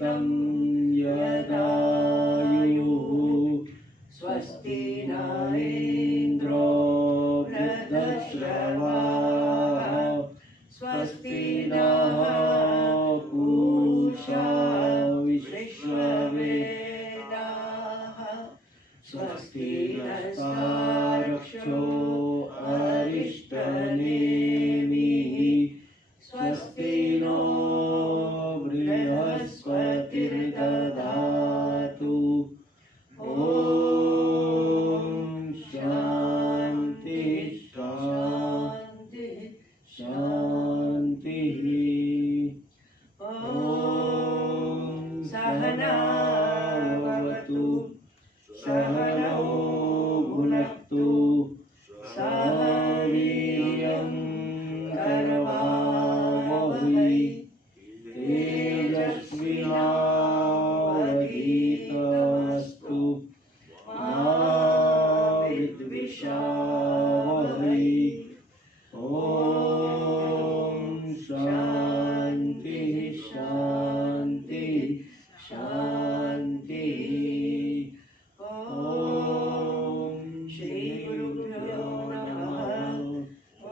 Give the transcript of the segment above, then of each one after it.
तं यदायुः स्वस्ति न इन्द्रो वृद्धश्रवाः स्वस्ति नः पूषा विश्ववेदाः स्वस्ति नस्तार्क्ष्यो अरिष्टनेमिः स्वस्ति नो बृहस्पतिर्दधातु ॐ शान्ति शान्ति शान्तिः। ॐ सहना भवतु सहनौ भुनक्तु सह वीर्यं करवावहै तेजस्विनावधीतमस्तु मा विद्विषावहै। ॐ शान्तिः शान्तिः शान्तिः। ॐ श्री गुरुभ्यो नमः। ॐ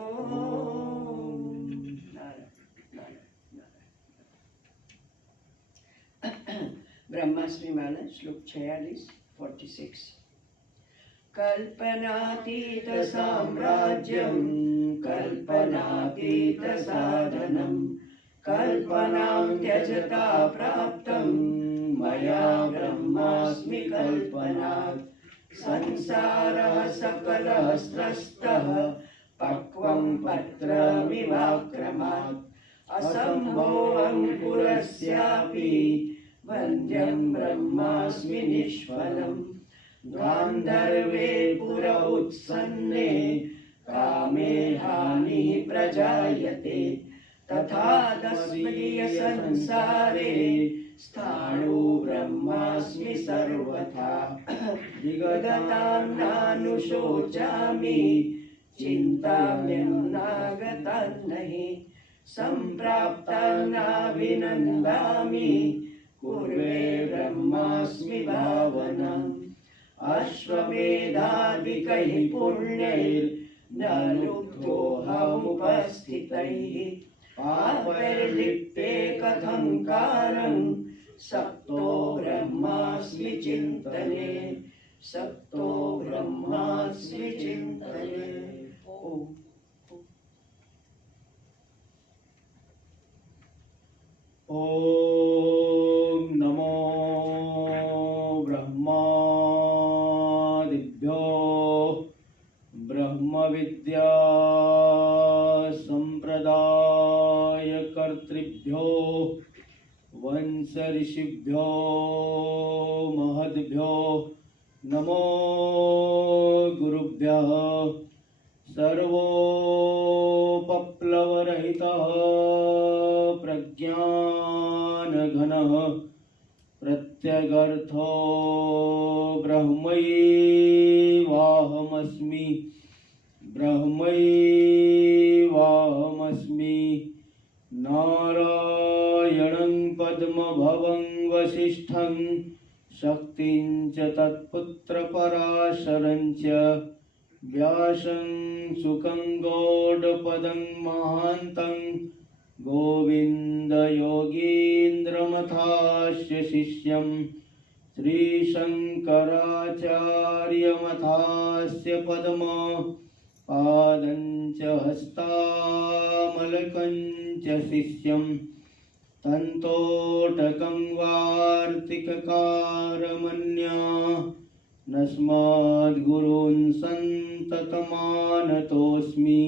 ब्रह्मास्मि माला श्लोक 46 कल्पनातीत साम्राज्यं कल्पनातीत साधनं कल्पनां त्यजता प्राप्तं मया ब्रह्मास्मि कल्पनात् संसारः सकलः स्रस्तः पक्वं पत्रमिवाक्रमात् असम्भवं पुरस्यापि वन्द्यं ब्रह्मास्मि निष्फलम् गान्धर्वे पुर उत्सन्ने कामे हानिः प्रजायते तथा तस्मदीय संसारे स्थाणु ब्रह्मास्मि सर्वथा विगतां नानुशोचामि चिन्ताम्यं नागतां नहि सम्प्राप्तां नाभिनन्दामि कुर्वे ब्रह्मास्मि भावनम् अश्वमेधादिकैः पुण्यैर्न लुब्धोऽहमुपस्थितैः पापैर्लिप्ते कथं कालं सक्तो ब्रह्मास्मि चिन्तने सक्तो ब्रह्मास्मि चिन्तने। ॐ नमो ब्रह्मादिभ्यो ब्रह्मविद्या संप्रदायकर्तृभ्यो वंश ऋषिभ्यो महद्भ्यो नमो गुरुभ्यः। सर्वोपप्लवरहितः प्रज्ञानघनः प्रत्यगर्थो ब्रह्मैवाहमस्मि ब्रह्मैवाहमस्मि। नारायणं पद्मभवं वसिष्ठं शक्तिं च तत्पुत्रपराशरं च व्यासं सुखं गौडपदं महान्तं गोविन्दयोगीन्द्रमथास्य शिष्यं श्रीशङ्कराचार्यमथास्य पद्मपादं च हस्तामलकं च शिष्यं तन्तोटकं वार्तिककारमन्या नस्मद्गुरून् सन्ततमानतोऽस्मि।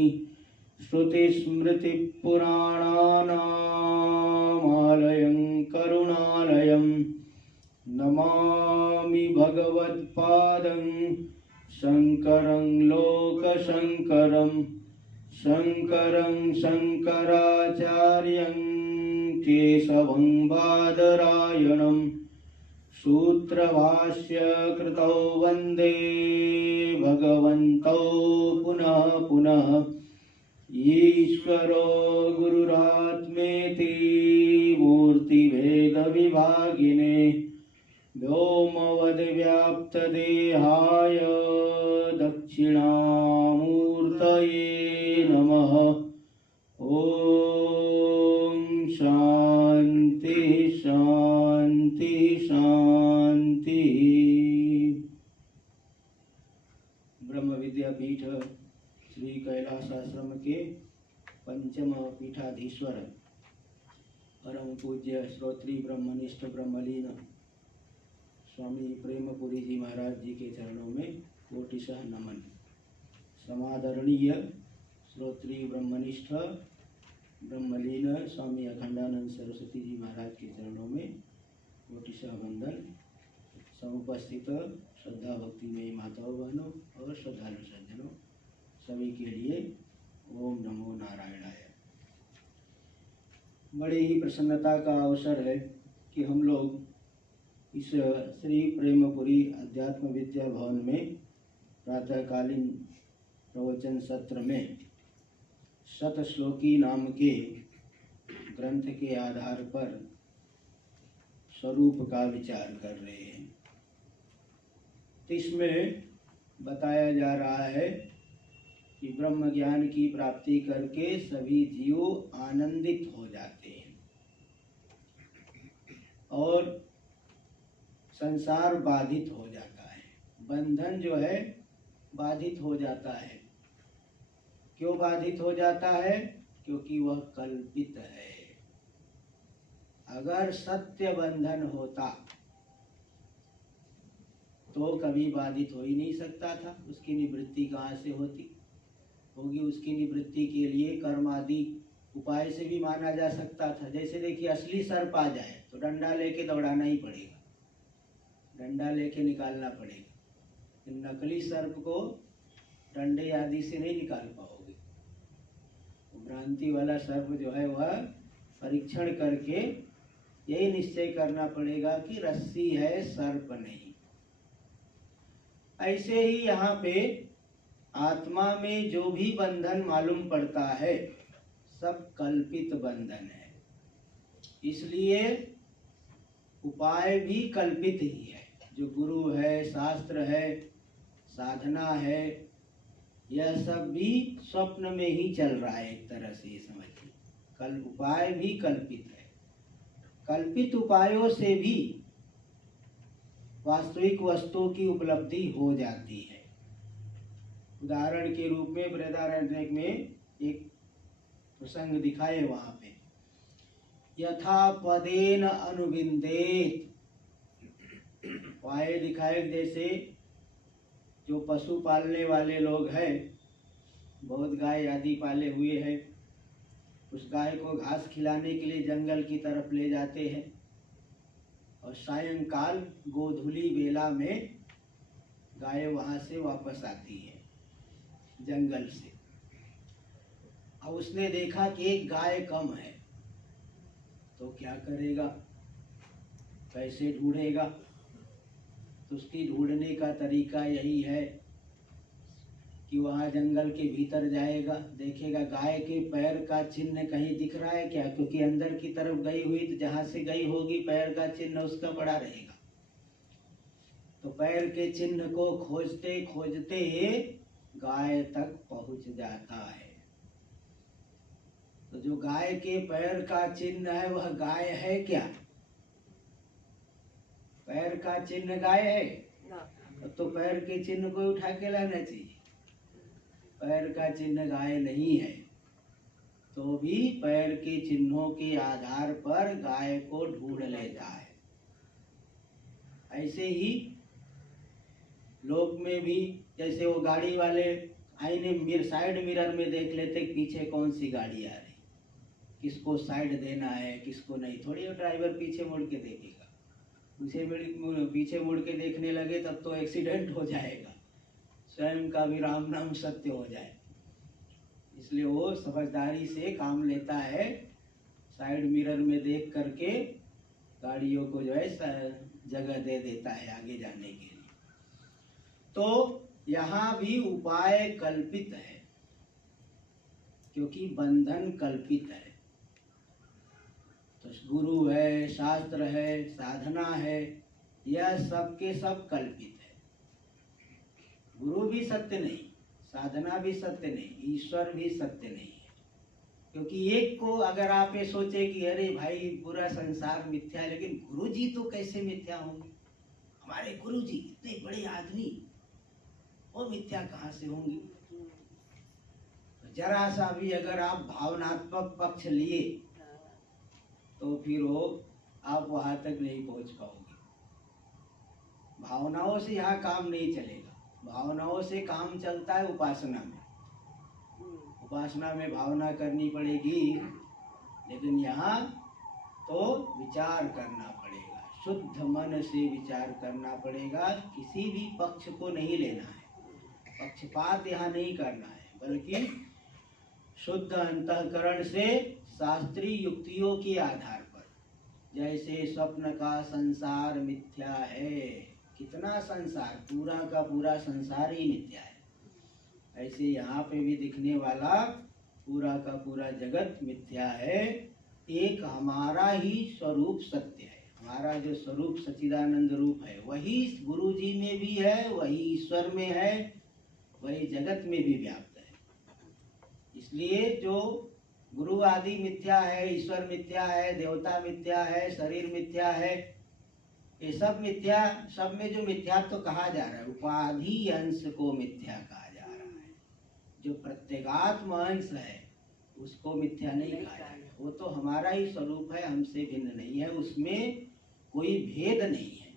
श्रुतिस्मृतिपुराणानामालयं करुणालयं नमामि भगवत्पादं शङ्करं लोकशङ्करं शङ्करं शङ्कराचार्यं केशवं बादरायणं सूत्रभाष्य कृतौ वन्दे भगवन्तौ पुनः पुनः। ईश्वरो गुरुरात्मेति मूर्तिभेदविभागिने व्योमवद्व्याप्तदेहाय दक्षिणामूर्तये नमः। ओम शांति शांति शांति। ब्रह्म विद्यापीठ श्री कैलाश आश्रम के पंचम पीठाधीश्वर परम पूज्य श्रोत्री ब्रह्मनिष्ठ ब्रह्मलीन स्वामी प्रेमपुरी जी महाराज जी के चरणों में कोटिशः नमन। समादरणीय श्रोत्री ब्रह्मनिष्ठ ब्रह्मलीन स्वामी अखंडानंद सरस्वती जी महाराज के चरणों में कोटिशः वंदन। समुपस्थित श्रद्धा भक्तिमयी माताओं बहनों और श्रद्धालु सज्जनों सभी के लिए ओम नमो नारायणाय। बड़ी ही प्रसन्नता का अवसर है कि हम लोग इस श्री प्रेमपुरी अध्यात्म विद्या भवन में प्रातःकालीन प्रवचन सत्र में शतश्लोकी नाम के ग्रंथ के आधार पर स्वरूप का विचार कर रहे हैं। इसमें बताया जा रहा है कि ब्रह्म ज्ञान की प्राप्ति करके सभी जीव आनंदित हो जाते हैं और संसार बाधित हो जाता है, बंधन जो है बाधित हो जाता है। क्यों बाधित हो जाता है? क्योंकि वह कल्पित है। अगर सत्य बंधन होता तो कभी बाधित हो ही नहीं सकता था। उसकी निवृत्ति कहाँ से होती होगी? उसकी निवृत्ति के लिए कर्म आदि उपाय से भी माना जा सकता था। जैसे देखिए, असली सर्प आ जाए तो डंडा लेके दौड़ाना ही पड़ेगा, डंडा लेके निकालना पड़ेगा। नकली सर्प को डंडे आदि से नहीं निकाल पाओगे। भ्रांति वाला सर्प जो है वह परीक्षण करके यही निश्चय करना पड़ेगा कि रस्सी है, सर्प नहीं। ऐसे ही यहाँ पे आत्मा में जो भी बंधन मालूम पड़ता है सब कल्पित बंधन है। इसलिए उपाय भी कल्पित ही है। जो गुरु है, शास्त्र है, साधना है, यह सब भी स्वप्न में ही चल रहा है। एक तरह से ये समझिए, कल उपाय भी कल्पित है। कल्पित उपायों से भी वास्तविक वस्तु की उपलब्धि हो जाती है। उदाहरण के रूप में बृहदारण्यक में एक प्रसंग दिखाए, वहां पे यथा पदेन अनुविंदेत वाये दिखाए। जैसे जो पशु पालने वाले लोग हैं, बहुत गाय आदि पाले हुए हैं, उस गाय को घास खिलाने के लिए जंगल की तरफ ले जाते हैं और सायंकाल गोधूली बेला में गाय वहां से वापस आती है जंगल से। अब उसने देखा कि एक गाय कम है, तो क्या करेगा? कैसे ढूंढेगा? तो उसकी ढूंढने का तरीका यही है कि वहाँ जंगल के भीतर जाएगा, देखेगा गाय के पैर का चिन्ह कहीं दिख रहा है क्या, क्योंकि अंदर की तरफ गई हुई तो जहाँ से गई होगी पैर का चिन्ह उसका पड़ा रहेगा। तो पैर के चिन्ह को खोजते खोजते गाय तक पहुँच जाता है। तो जो गाय के पैर का चिन्ह है वह गाय है क्या? पैर का चिन्ह गाय है? तो पैर के चिन्ह को उठा के लाना चाहिए। पैर का चिन्ह गाय नहीं है, तो भी पैर के चिन्हों के आधार पर गाय को ढूंढ लेता है। ऐसे ही लोक में भी, जैसे वो गाड़ी वाले आईने साइड मिरर में देख लेते पीछे कौन सी गाड़ी आ रही, किसको साइड देना है किसको नहीं। थोड़ी ड्राइवर पीछे मुड़ के देखेगा, पीछे मुड़ के देखने लगे तब तो एक्सीडेंट हो जाएगा, स्वयं का भी राम नाम सत्य हो जाए। इसलिए वो समझदारी से काम लेता है, साइड मिरर में देख करके गाड़ियों को जो है जगह दे देता है आगे जाने के लिए। तो यहाँ भी उपाय कल्पित है, क्योंकि बंधन कल्पित है। तो गुरु है, शास्त्र है, साधना है, यह सब के सब कल्पित है। गुरु भी सत्य नहीं, साधना भी सत्य नहीं, ईश्वर भी सत्य नहीं है। क्योंकि एक को अगर आप ये सोचे कि अरे भाई पूरा संसार मिथ्या है, लेकिन गुरु जी तो कैसे मिथ्या होंगे? हमारे गुरु जी इतने बड़े आदमी, वो मिथ्या कहाँ से होंगे? तो जरा सा भी अगर आप भावनात्मक पक्ष लिए तो फिर वो आप वहां तक नहीं पहुंच पाओगे। भावनाओं से यहाँ काम नहीं चलेगा। भावनाओं से काम चलता है उपासना में। उपासना में भावना करनी पड़ेगी, लेकिन यहाँ तो विचार करना पड़ेगा, शुद्ध मन से विचार करना पड़ेगा। किसी भी पक्ष को नहीं लेना है, पक्षपात यहाँ नहीं करना है, बल्कि शुद्ध अंतःकरण से शास्त्रीय युक्तियों के आधार पर। जैसे स्वप्न का संसार मिथ्या है, कितना संसार, पूरा का पूरा संसार ही मिथ्या है, ऐसे यहाँ पे भी दिखने वाला पूरा का पूरा जगत मिथ्या है। एक हमारा ही स्वरूप सत्य है। हमारा जो स्वरूप सच्चिदानंद रूप है वही गुरु जी में भी है, वही ईश्वर में है, वही जगत में भी व्याप्त है। इसलिए जो गुरु आदि मिथ्या है, ईश्वर मिथ्या है, देवता मिथ्या है, शरीर मिथ्या है, ये सब मिथ्या। सब में जो मिथ्यात्व तो कहा जा रहा है, उपाधि अंश को मिथ्या कहा जा रहा है। जो प्रत्येगात्म अंश है उसको मिथ्या नहीं कहा जा रहा। वो तो हमारा ही स्वरूप है, हमसे भिन्न नहीं है, उसमें कोई भेद नहीं है,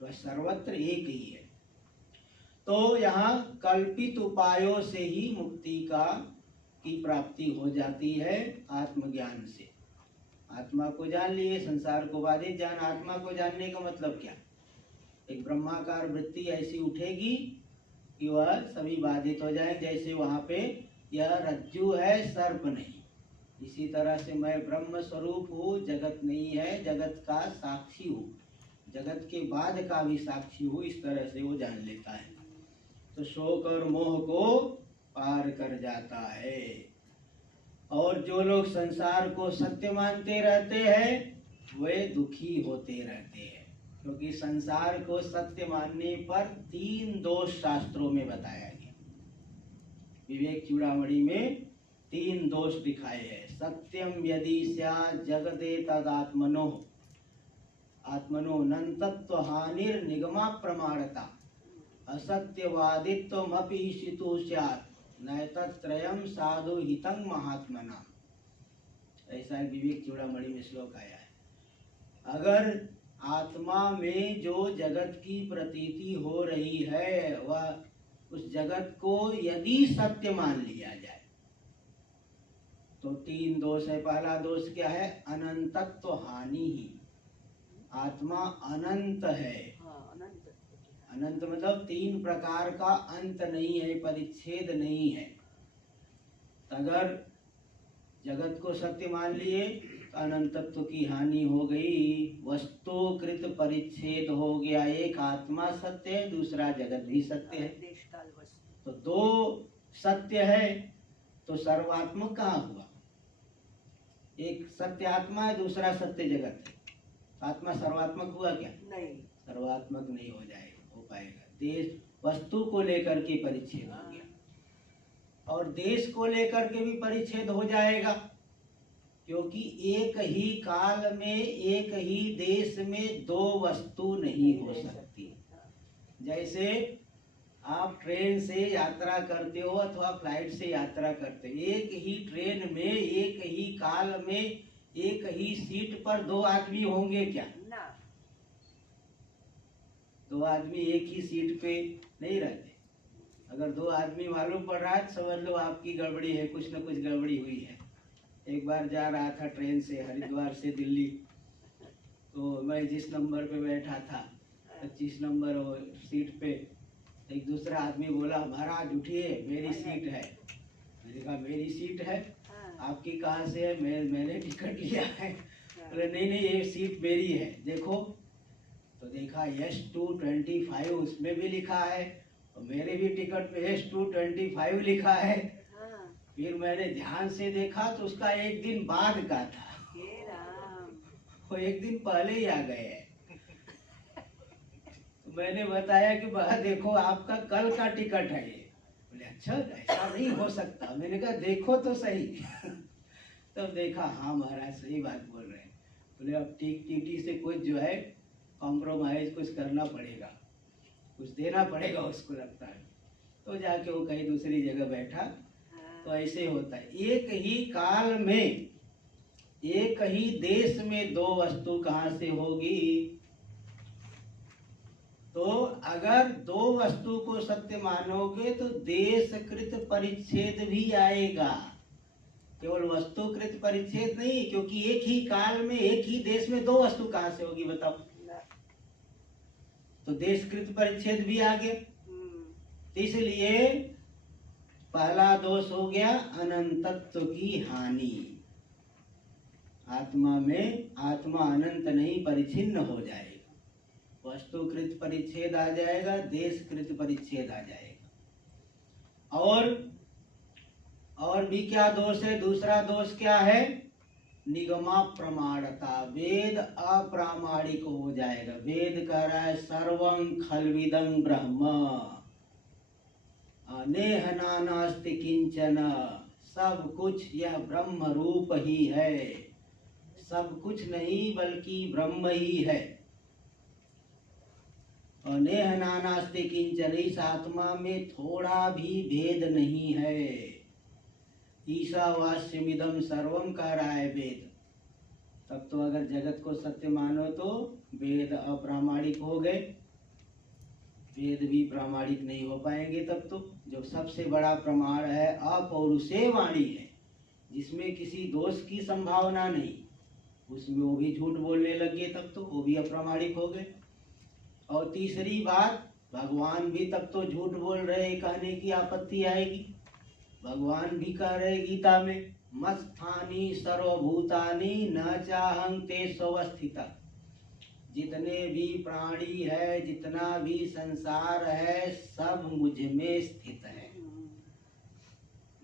वह सर्वत्र एक ही है। तो यहाँ कल्पित उपायों से ही मुक्ति की प्राप्ति हो जाती है, आत्मज्ञान से। आत्मा को जान लिए, संसार को बाधित जान। आत्मा को जानने का मतलब क्या? एक ब्रह्माकार वृत्ति ऐसी उठेगी कि वह सभी बाधित हो जाए। जैसे वहां पे यह रज्जु है, सर्प नहीं, इसी तरह से मैं ब्रह्म स्वरूप हूँ, जगत नहीं है, जगत का साक्षी हूँ, जगत के बाद का भी साक्षी हूँ, इस तरह से वो जान लेता है। तो शोक और मोह को पार कर जाता है। और जो लोग संसार को सत्य मानते रहते हैं वे दुखी होते रहते हैं, क्योंकि संसार को सत्य मानने पर 3 दोष शास्त्रों में बताया गया। विवेक चूड़ामणि में 3 दोष दिखाए हैं। सत्यम यदि स्यात् जगते तदात्मनो, आत्मनो नन्तत्व हानिर निगमा प्रमाणता, असत्यवादित्वमपि ईशितो स्यात् नैतत्रयम् साधु हितं महात्मना। ऐसा विवेक चूड़ामणि में श्लोक आया है। अगर आत्मा में जो जगत की प्रतीति हो रही है वह उस जगत को यदि सत्य मान लिया जाए तो 3 दोष है। पहला दोष क्या है? अनंतत्व हानि ही। आत्मा अनंत है। अनंत मतलब 3 प्रकार का अंत नहीं है, परिच्छेद नहीं है। अगर जगत को सत्य मान लिए तो अनंतत्व की हानि हो गई, वस्तुकृत परिच्छेद हो गया। एक आत्मा सत्य है, दूसरा जगत भी सत्य है, तो 2 सत्य है, तो सर्वात्मक कहाँ हुआ? एक सत्य आत्मा है, दूसरा सत्य जगत है, आत्मा सर्वात्मक हुआ क्या? नहीं, सर्वात्मक नहीं हो जाएगा, हो पाएगा। देश वस्तु को लेकर के परिच्छेद हो गया, और देश को लेकर के भी परिच्छेद हो जाएगा, क्योंकि एक ही काल में एक ही देश में 2 वस्तु नहीं हो सकती। जैसे आप ट्रेन से यात्रा करते हो अथवा फ्लाइट से यात्रा करते हो, एक ही ट्रेन में एक ही काल में एक ही सीट पर 2 आदमी होंगे क्या? ना, 2 आदमी एक ही सीट पे नहीं रहते। अगर 2 आदमी मालूम पड़ रहा है तो समझ लो आपकी गड़बड़ी है, कुछ न कुछ गड़बड़ी हुई है। एक बार जा रहा था ट्रेन से हरिद्वार से दिल्ली, तो मैं जिस नंबर पे बैठा था 25 नंबर सीट पे, एक दूसरा आदमी बोला महाराज उठिए मेरी सीट है। मैंने कहा मेरी सीट है, आपकी कहाँ से है? मैंने टिकट लिया है। बोले नहीं नहीं ये सीट मेरी है, देखो। तो देखा S225 उसमें भी लिखा है, और मेरे भी टिकट पे S225 लिखा है। फिर मैंने ध्यान से देखा तो उसका एक दिन बाद का था, वो एक दिन पहले ही आ गए हैं। तो मैंने बताया कि बा देखो आपका कल का टिकट है ये। बोले अच्छा ऐसा नहीं हो सकता। मैंने कहा देखो तो सही। तब देखा हाँ महाराज सही बात बोल रहे हैं। बोले अब टीटी से कुछ जो है कॉम्प्रोमाइज कुछ करना पड़ेगा, कुछ देना पड़ेगा उसको लगता है। तो जाके वो कहीं दूसरी जगह बैठा। तो ऐसे होता है, एक ही काल में एक ही देश में दो वस्तु कहाँ से होगी? तो अगर दो वस्तु को सत्य मानोगे तो देशकृत परिच्छेद भी आएगा, केवल वस्तुकृत परिच्छेद नहीं, क्योंकि एक ही काल में एक ही देश में दो वस्तु कहाँ से होगी बताओ? तो देशकृत परिच्छेद भी आ गया। इसलिए पहला दोष हो गया अनंतत्व की हानि। आत्मा में आत्मा अनंत नहीं परिच्छिन्न हो जाएगा, वस्तुकृत परिच्छेद आ जाएगा, देशकृत परिच्छेद आ जाएगा। और भी क्या दोष है? दूसरा दोष क्या है? निगमा प्रमाणता, वेद अप्रामाणिक हो जाएगा। वेद कह रहा है सर्वं खल्विदं ब्रह्म नेह नानास्ति किंचन, सब कुछ यह ब्रह्म रूप ही है, सब कुछ नहीं बल्कि ब्रह्म ही है। और नेह नानास्ति किंचन, इस आत्मा में थोड़ा भी भेद नहीं है। ईशावास्यमिदं सर्वम कह रहा है वेद। तब तो अगर जगत को सत्य मानो तो वेद अप्रामाणिक हो गए, वेद भी प्रामाणिक नहीं हो पाएंगे। तब तो जो सबसे बड़ा प्रमाण है अपौरुषेय वाणी है, जिसमें किसी दोष की संभावना नहीं, उसमें वो भी झूठ बोलने लगे तब तो वो भी अप्रामाणिक हो गए। और तीसरी बात, भगवान भी तब तो झूठ बोल रहे, कहने की आपत्ति आएगी। भगवान भी कह रहे गीता में मत्स्थानि सर्वभूतानि न चाहं ते स्वस्थिता, जितने भी प्राणी है, जितना भी संसार है, सब मुझ में स्थित है।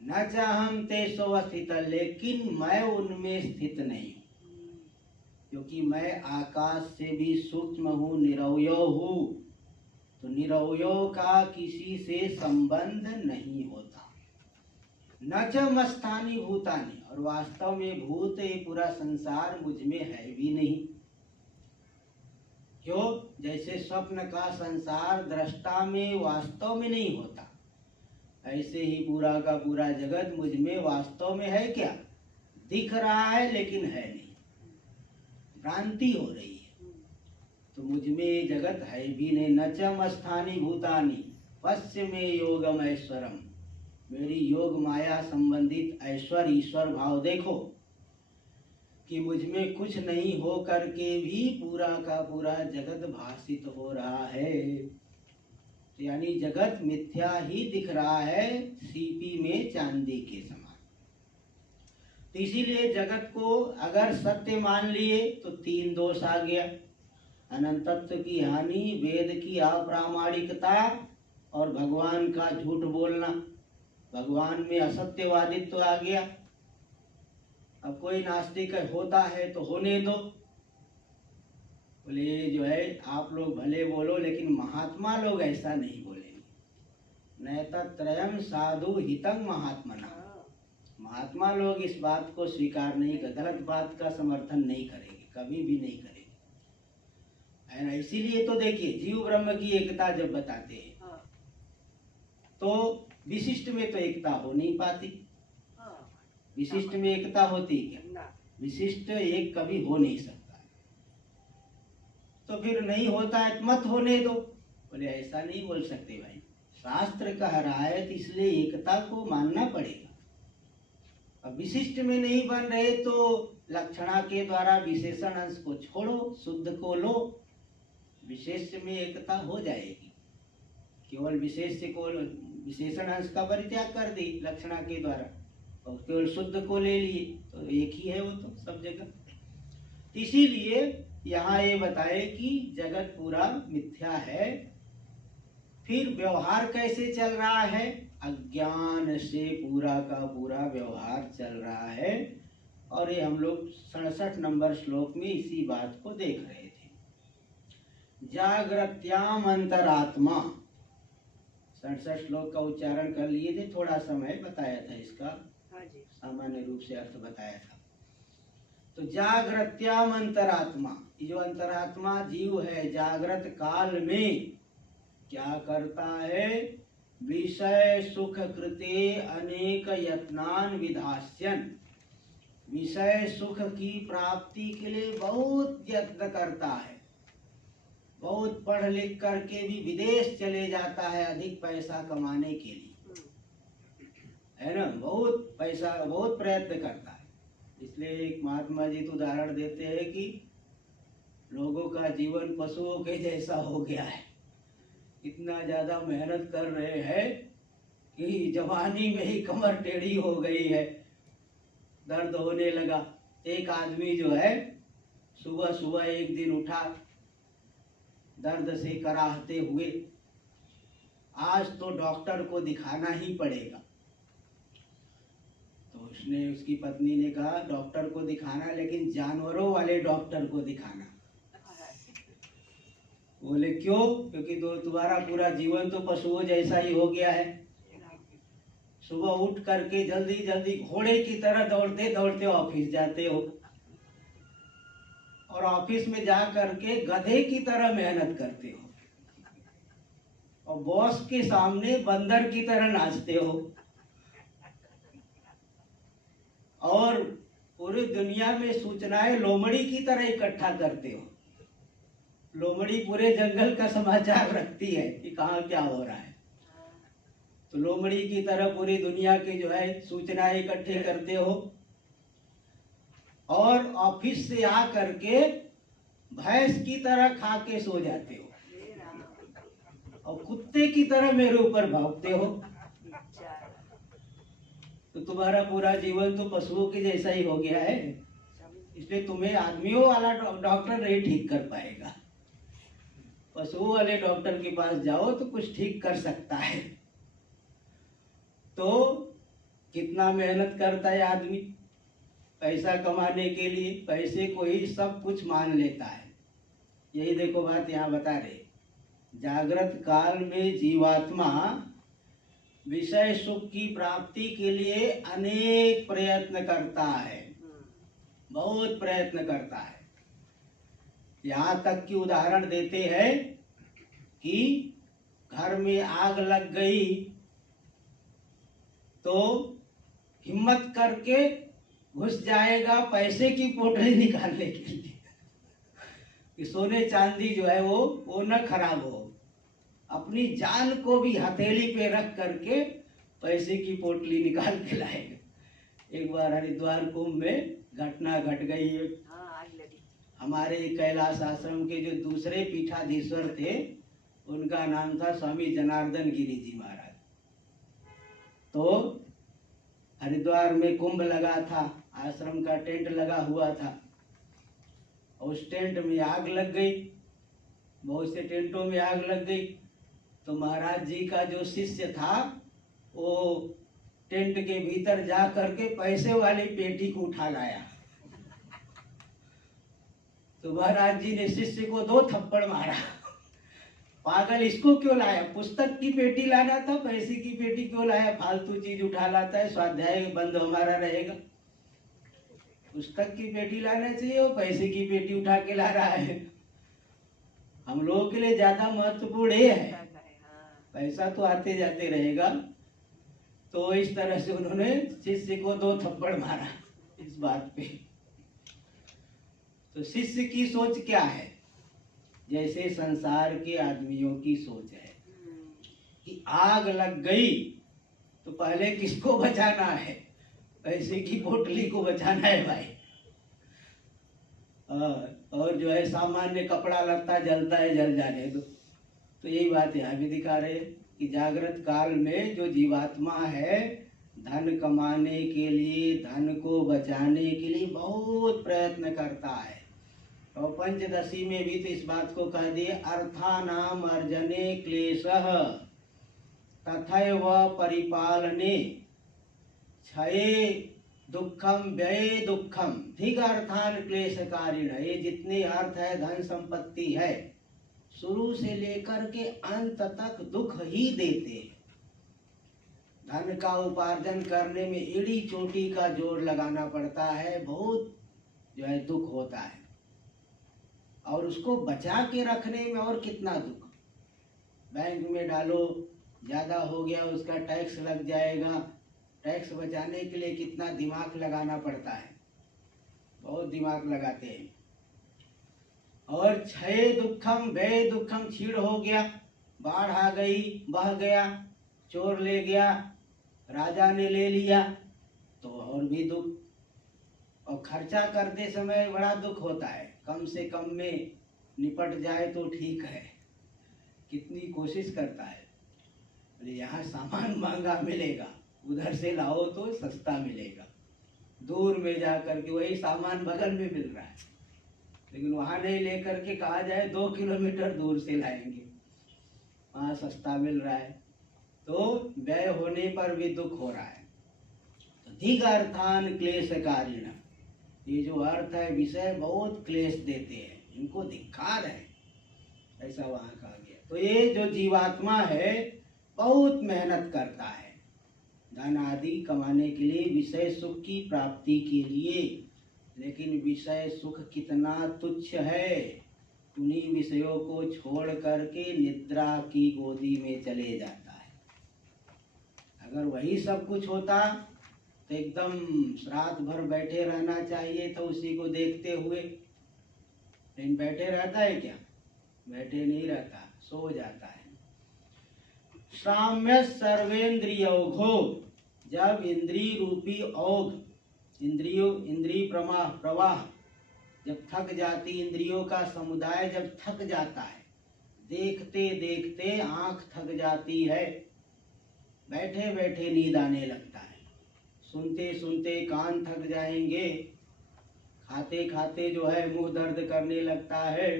न चाहं ते स्वस्थित, लेकिन मैं उनमें स्थित नहीं, क्योंकि मैं आकाश से भी सूक्ष्म हूँ, निरवय हूँ। तो निरवय का किसी से संबंध नहीं होता। न च मत्स्थानि भूतानि, और वास्तव में भूत ये पूरा संसार मुझ में है भी नहीं। क्यों? जैसे स्वप्न का संसार दृष्टा में वास्तव में नहीं होता, ऐसे ही पूरा का पूरा जगत मुझ में वास्तव में है क्या? दिख रहा है लेकिन है नहीं, भ्रांति हो रही है। तो मुझ में जगत है भी नहीं। न च मत्स्थानि भूतानि पश्य में योगम ऐश्वरम, मेरी योग माया संबंधित ऐश्वर्य ईश्वर भाव देखो कि मुझ में कुछ नहीं हो करके भी पूरा का पूरा जगत भासित हो रहा है। यानी जगत मिथ्या ही दिख रहा है, सीपी में चांदी के समान। तो इसीलिए जगत को अगर सत्य मान लिए तो तीन दोष आ गया, अनंतत्व की हानि, वेद की अप्रामाणिकता और भगवान का झूठ बोलना, भगवान में असत्यवादित्व तो आ गया। अब कोई नास्तिक होता है तो होने दो, बोले जो है आप लोग भले बोलो, लेकिन महात्मा लोग ऐसा नहीं बोलेंगे। नैतत्रयम् साधु हितं महात्मना, महात्मा लोग इस बात को स्वीकार नहीं कर, गलत बात का समर्थन नहीं करेंगे, कभी भी नहीं करेंगे, है ना। इसीलिए तो देखिए जीव ब्रह्म की एकता जब बताते हैं तो विशिष्ट में तो एकता हो नहीं पाती। विशिष्ट में एकता होती क्या? विशिष्ट एक कभी हो नहीं सकता। तो फिर नहीं होता है मत होने दो। बोले ऐसा नहीं बोल सकते भाई, शास्त्र कह रहा है तो इसलिए एकता को मानना पड़ेगा। अब विशिष्ट में नहीं बन रहे तो लक्षणा के द्वारा विशेषण अंश को छोड़ो, शुद्ध को लो, विशेष में एकता हो जाएगी। केवल विशेष को, विशेषण अंश का परित्याग कर दी लक्षणा के द्वारा और केवल शुद्ध को ले लिए तो एक ही है वो तो सब जगह। इसीलिए यहाँ ये बताए कि जगत पूरा मिथ्या है। फिर व्यवहार कैसे चल रहा है? अज्ञान से पूरा का पूरा व्यवहार चल रहा है। और ये हम लोग 67 नंबर श्लोक में इसी बात को देख रहे थे। जागृत्याम अंतरात्मा, 67 श्लोक का उच्चारण कर लिए थे, थोड़ा समय बताया था इसका, सामान्य रूप से अर्थ बताया था। तो जागृत्याम अंतरात्मा, ये जो अंतरात्मा जीव है जागृत काल में क्या करता है? विषय सुख कृते अनेक यत्नान विधास्यन्, विषय सुख की प्राप्ति के लिए बहुत यत्न करता है। बहुत पढ़ लिख करके भी विदेश चले जाता है अधिक पैसा कमाने के लिए, है ना, बहुत पैसा, बहुत प्रयत्न करता है। इसलिए एक महात्मा जी तो उदाहरण देते हैं कि लोगों का जीवन पशुओं के जैसा हो गया है। इतना ज्यादा मेहनत कर रहे हैं कि जवानी में ही कमर टेढ़ी हो गई है, दर्द होने लगा। एक आदमी जो है सुबह सुबह एक दिन उठा दर्द से कराहते हुए, आज तो डॉक्टर को दिखाना ही पड़ेगा। तो उसने, उसकी पत्नी ने कहा डॉक्टर को दिखाना, लेकिन जानवरों वाले डॉक्टर को दिखाना। बोले क्यों? क्योंकि तुम्हारा पूरा जीवन तो पशुओं जैसा ही हो गया है। सुबह उठ करके जल्दी जल्दी घोड़े की तरह दौड़ते दौड़ते ऑफिस जाते हो, और ऑफिस में जा करके गधे की तरह मेहनत करते हो, और बॉस के सामने बंदर की तरह नाचते हो, और पूरी दुनिया में सूचनाएं लोमड़ी की तरह इकट्ठा करते हो। लोमड़ी पूरे जंगल का समाचार रखती है कि कहाँ क्या हो रहा है। तो लोमड़ी की तरह पूरी दुनिया की जो है सूचनाएं इकट्ठे करते हो, और ऑफिस से आ करके भैंस की तरह खा के सो जाते हो, और कुत्ते की तरह मेरे ऊपर भागते हो। तो तुम्हारा पूरा जीवन तो पशुओं के जैसा ही हो गया है। इसलिए तुम्हें आदमियों वाला डॉक्टर नहीं ठीक कर पाएगा। पशुओं वाले डॉक्टर के पास जाओ तो कुछ ठीक कर सकता है। तो कितना मेहनत करता है आदमी पैसा कमाने के लिए, पैसे को ही सब कुछ मान लेता है। यही देखो बात यहाँ बता रहे, जागृत काल में जीवात्मा विषय सुख की प्राप्ति के लिए अनेक प्रयत्न करता है, बहुत प्रयत्न करता है। यहाँ तक कि उदाहरण देते हैं कि घर में आग लग गई तो हिम्मत करके घुस जाएगा पैसे की पोटली निकालने के लिए कि सोने चांदी जो है वो न खराब हो। अपनी जान को भी हथेली पे रख करके पैसे की पोटली निकाल के लाएगा। एक बार हरिद्वार कुंभ में घटना घट गई है। हमारे कैलाश आश्रम के जो दूसरे पीठाधीश्वर थे उनका नाम था स्वामी जनार्दन गिरी जी महाराज। तो हरिद्वार में कुंभ लगा था, आश्रम का टेंट लगा हुआ था, उस टेंट में आग लग गई, बहुत से टेंटों में आग लग गई। तो महाराज जी का जो शिष्य था वो टेंट के भीतर जा करके पैसे वाली पेटी को उठा लाया। तो महाराज जी ने शिष्य को 2 थप्पड़ मारा, पागल इसको क्यों लाया, पुस्तक की पेटी लाना था, पैसे की पेटी क्यों लाया, फालतू चीज उठा लाता है, स्वाध्याय बंद हमारा रहेगा। पुस्तक की पेटी लाना चाहिए, वो पैसे की पेटी उठा के ला रहा है। हम लोगों के लिए ज्यादा महत्वपूर्ण ये है, पैसा तो आते जाते रहेगा। तो इस तरह से उन्होंने शिष्य को 2 थप्पड़ मारा इस बात पे। तो शिष्य की सोच क्या है? जैसे संसार के आदमियों की सोच है कि आग लग गई तो पहले किसको बचाना है, पैसे की पोटली को बचाना है भाई। और जो है सामान्य कपड़ा लत्ता जलता है जल जाने दो। तो यही बात यहाँ भी दिखा रहे कि जागृत काल में जो जीवात्मा है धन कमाने के लिए, धन को बचाने के लिए बहुत प्रयत्न करता है। और पंचदशी में भी तो इस बात को कह दिए, अर्थानाम अर्जने क्लेशः तथैव परिपालने क्षये दुखम व्यये दुखम धिगर्थान क्लेशकारिण। ये जितने अर्थ है, धन संपत्ति है, शुरू से लेकर के अंत तक दुख ही देते हैं। धन का उपार्जन करने में एड़ी चोटी का जोर लगाना पड़ता है, बहुत जो है दुख होता है, और उसको बचा के रखने में और कितना दुख। बैंक में डालो, ज्यादा हो गया उसका टैक्स लग जाएगा, टैक्स बचाने के लिए कितना दिमाग लगाना पड़ता है, बहुत दिमाग लगाते हैं। और क्षय दुखम व्यय दुखम, छीड़ हो गया, बाढ़ आ गई, बह गया, चोर ले गया, राजा ने ले लिया, तो और भी दुख। और खर्चा करते समय बड़ा दुख होता है, कम से कम में निपट जाए तो ठीक है, कितनी कोशिश करता है। यहाँ सामान महंगा मिलेगा, उधर से लाओ तो सस्ता मिलेगा, दूर में जा करके वही सामान बगल में मिल रहा है, लेकिन वहाँ नहीं लेकर के कहा जाए 2 किलोमीटर दूर से लाएंगे, वहाँ सस्ता मिल रहा है, तो व्यय होने पर भी दुख हो रहा है। तो धिगर्थान क्लेशकारिण, ये जो अर्थ है विषय बहुत क्लेश देते हैं, इनको धिक्कार है, ऐसा वहाँ कहा गया। तो ये जो जीवात्मा है बहुत मेहनत करता है धन आदि कमाने के लिए, विषय सुख की प्राप्ति के लिए, लेकिन विषय सुख कितना तुच्छ है। उन्हीं विषयों को छोड़ करके निद्रा की गोदी में चले जाता है। अगर वही सब कुछ होता तो एकदम रात भर बैठे रहना चाहिए था उसी को देखते हुए, लेकिन बैठे रहता है क्या? बैठे नहीं रहता, सो जाता है। साम्य सर्वेन्द्रियोघो, जब इंद्रिय रूपी औघ, इंद्रिय प्रवाह जब थक जाती, इंद्रियों का समुदाय जब थक जाता है, देखते देखते आंख थक जाती है, बैठे बैठे नींद आने लगता है, सुनते सुनते कान थक जाएंगे, खाते खाते जो है मुंह दर्द करने लगता है,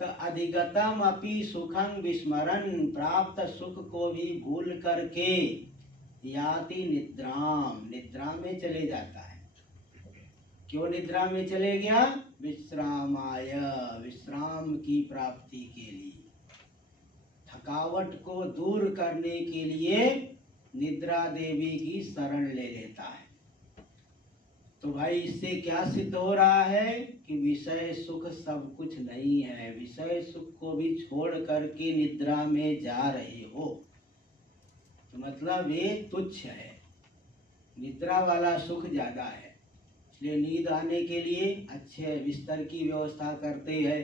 तो अधिगतम अपि सुखं विस्मरन, प्राप्त सुख को भी भूल करके याति निद्राम, निद्रा में चले जाता है। क्यों निद्रा में चले गया? विश्रामाय, विश्राम की प्राप्ति के लिए, थकावट को दूर करने के लिए निद्रा देवी की शरण ले लेता है। तो भाई इससे क्या सिद्ध हो रहा है कि विषय सुख सब कुछ नहीं है। विषय सुख को भी छोड़ करके निद्रा में जा रहे हो तो मतलब ये तुच्छ है, निद्रा वाला सुख ज्यादा है। इसलिए नींद आने के लिए अच्छे बिस्तर की व्यवस्था करते हैं।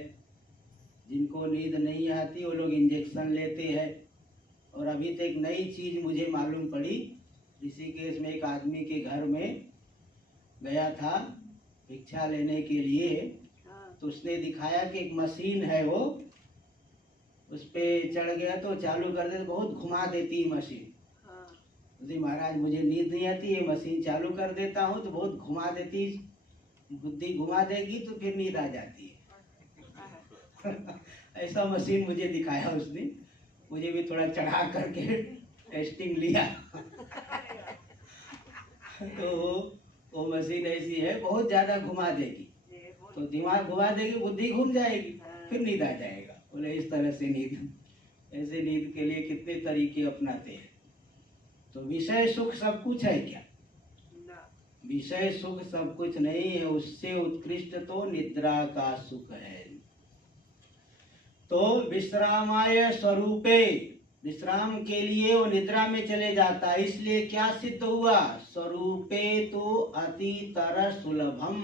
जिनको नींद नहीं आती वो लोग इंजेक्शन लेते हैं। और अभी तो एक नई चीज मुझे मालूम पड़ी, ऋषिकेश में एक आदमी के घर में गया था भिक्षा लेने के लिए, तो उसने दिखाया कि एक मशीन है, वो उस पे चढ़ गया तो चालू कर दे तो बहुत घुमा देती है मशीन। जी महाराज मुझे नींद नहीं आती, ये मशीन चालू कर देता हूँ तो बहुत घुमा देती, बुद्धि घुमा देगी तो फिर नींद आ जाती है। ऐसा मशीन मुझे दिखाया उसने, मुझे भी थोड़ा चढ़ा करके टेस्टिंग लिया। तो वो मशीन ऐसी है, बहुत ज्यादा घुमा देगी तो दिमाग घुमा देगी, बुद्धि घूम जाएगी, फिर नींद आ जाएगा। बोले इस तरह से नींद, ऐसे नींद के लिए कितने तरीके अपनाते हैं। तो विषय सुख सब कुछ है क्या? विषय सुख सब कुछ नहीं है, उससे उत्कृष्ट तो निद्रा का सुख है। तो विश्रामाय स्वरूपे, विश्राम के लिए वो निद्रा में चले जाता है। इसलिए क्या सिद्ध हुआ? स्वरूपे तो अतितर सुलभम,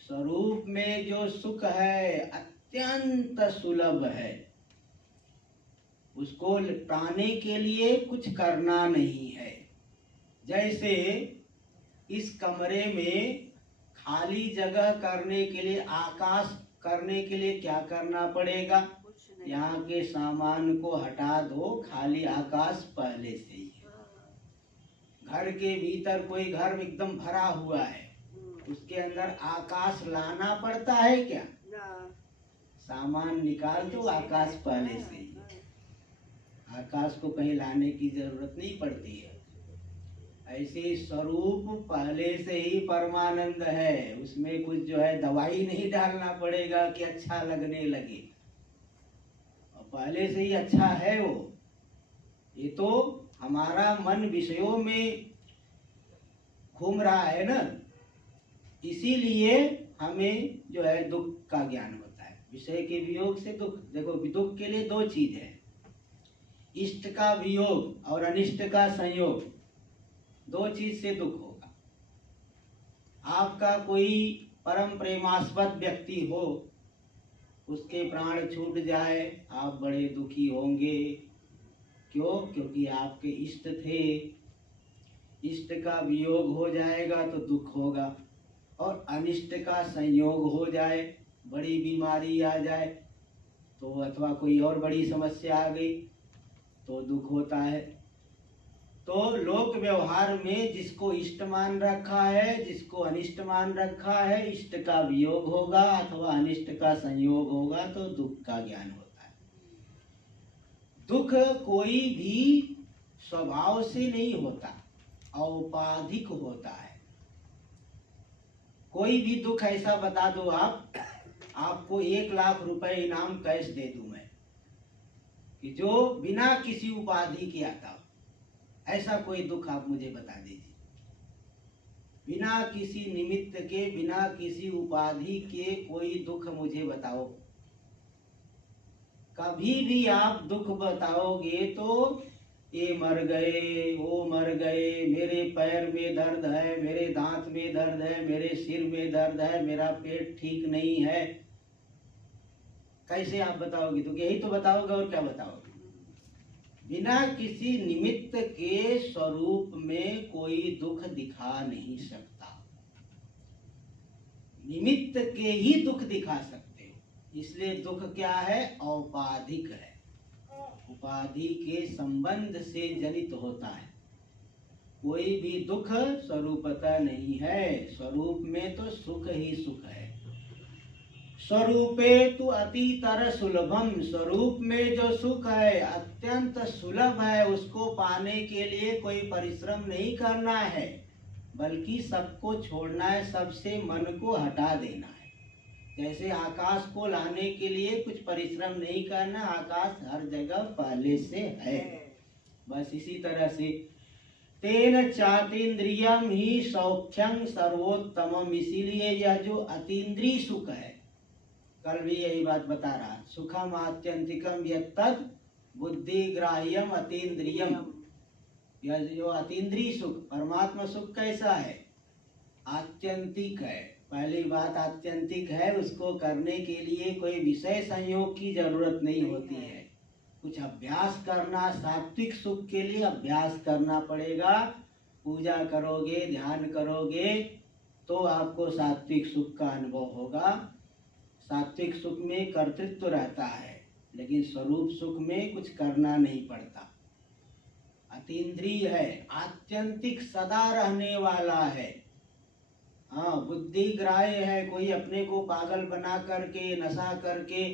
स्वरूप में जो सुख है अत्यंत सुलभ है। उसको पाने के लिए कुछ करना नहीं है। जैसे इस कमरे में खाली जगह करने के लिए, आकाश करने के लिए क्या करना पड़ेगा? यहाँ के सामान को हटा दो, खाली आकाश पहले से ही है। घर के भीतर कोई घर एकदम भरा हुआ है, उसके अंदर आकाश लाना पड़ता है क्या? सामान निकाल दो, आकाश पहले से ही। आकाश को कहीं लाने की जरूरत नहीं पड़ती है। ऐसे स्वरूप पहले से ही परमानंद है, उसमें कुछ जो है दवाई नहीं डालना पड़ेगा कि अच्छा लगने लगे, और पहले से ही अच्छा है वो। ये तो हमारा मन विषयों में घूम रहा है ना, इसीलिए हमें जो है दुख का ज्ञान होता है। विषय के वियोग से दुख। देखो, दुख के लिए दो चीज है, इष्ट का वियोग और अनिष्ट का संयोग। दो चीज से दुख होगा। आपका कोई परम प्रेमास्पद व्यक्ति हो, उसके प्राण छूट जाए, आप बड़े दुखी होंगे। क्यों? क्योंकि आपके इष्ट थे। इष्ट का वियोग हो जाएगा तो दुख होगा, और अनिष्ट का संयोग हो जाए, बड़ी बीमारी आ जाए तो, अथवा कोई और बड़ी समस्या आ गई तो दुख होता है। तो लोक व्यवहार में जिसको इष्ट मान रखा है, जिसको अनिष्ट मान रखा है, इष्ट का वियोग होगा अथवा अनिष्ट का संयोग होगा तो दुख का ज्ञान होता है। दुख कोई भी स्वभाव से नहीं होता, औपाधिक होता है। कोई भी दुख ऐसा बता दो आप, आपको 1,00,000 रुपए इनाम कैश दे दूं मैं, कि जो बिना किसी उपाधि के आता हो। ऐसा कोई दुख आप मुझे बता दीजिए, बिना किसी निमित्त के, बिना किसी उपाधि के कोई दुख मुझे बताओ। कभी भी आप दुख बताओगे तो ये मर गए, वो मर गए, मेरे पैर में दर्द है, मेरे दांत में दर्द है, मेरे सिर में दर्द है, मेरा पेट ठीक नहीं है। कैसे आप बताओगे? तो यही तो बताओगे, और क्या बताओगे? बिना किसी निमित्त के स्वरूप में कोई दुख दिखा नहीं सकता। निमित्त के ही दुख दिखा सकते हो। इसलिए दुख क्या है? औपाधिक है, उपाधि के संबंध से जनित होता है। कोई भी दुख स्वरूपतः नहीं है। स्वरूप में तो सुख ही सुख है। स्वरूपे तु अतितर सुलभम, स्वरूप में जो सुख है अत्यंत सुलभ है। उसको पाने के लिए कोई परिश्रम नहीं करना है, बल्कि सबको छोड़ना है, सबसे मन को हटा देना है। जैसे आकाश को लाने के लिए कुछ परिश्रम नहीं करना, आकाश हर जगह पहले से है। बस इसी तरह से तेन चातीन्द्रियम ही सौख्यं सर्वोत्तमम, इसीलिए यह जो अतीन्द्रिय सुख है, कल भी यही बात बता रहा, सुखम आत्यंतिकम यत्तद् बुद्धिग्राह्यम अतीन्द्रियम। यह जो अतीन्द्रिय सुख, परमात्मा सुख कैसा है? आत्यंतिक है। पहली बात आत्यंतिक है, उसको करने के लिए कोई विषय संयोग की जरूरत नहीं होती है। कुछ अभ्यास करना, सात्विक सुख के लिए अभ्यास करना पड़ेगा। पूजा करोगे, ध्यान करोगे तो आपको सात्विक सुख का अनुभव होगा। सात्विक सुख में कर्तृत्व रहता है, लेकिन स्वरूप सुख में कुछ करना नहीं पड़ता। अतीन्द्रिय है, आत्यंतिक, सदा रहने वाला है। हाँ, बुद्धि ग्राह्य है, कोई अपने को पागल बना करके, नशा करके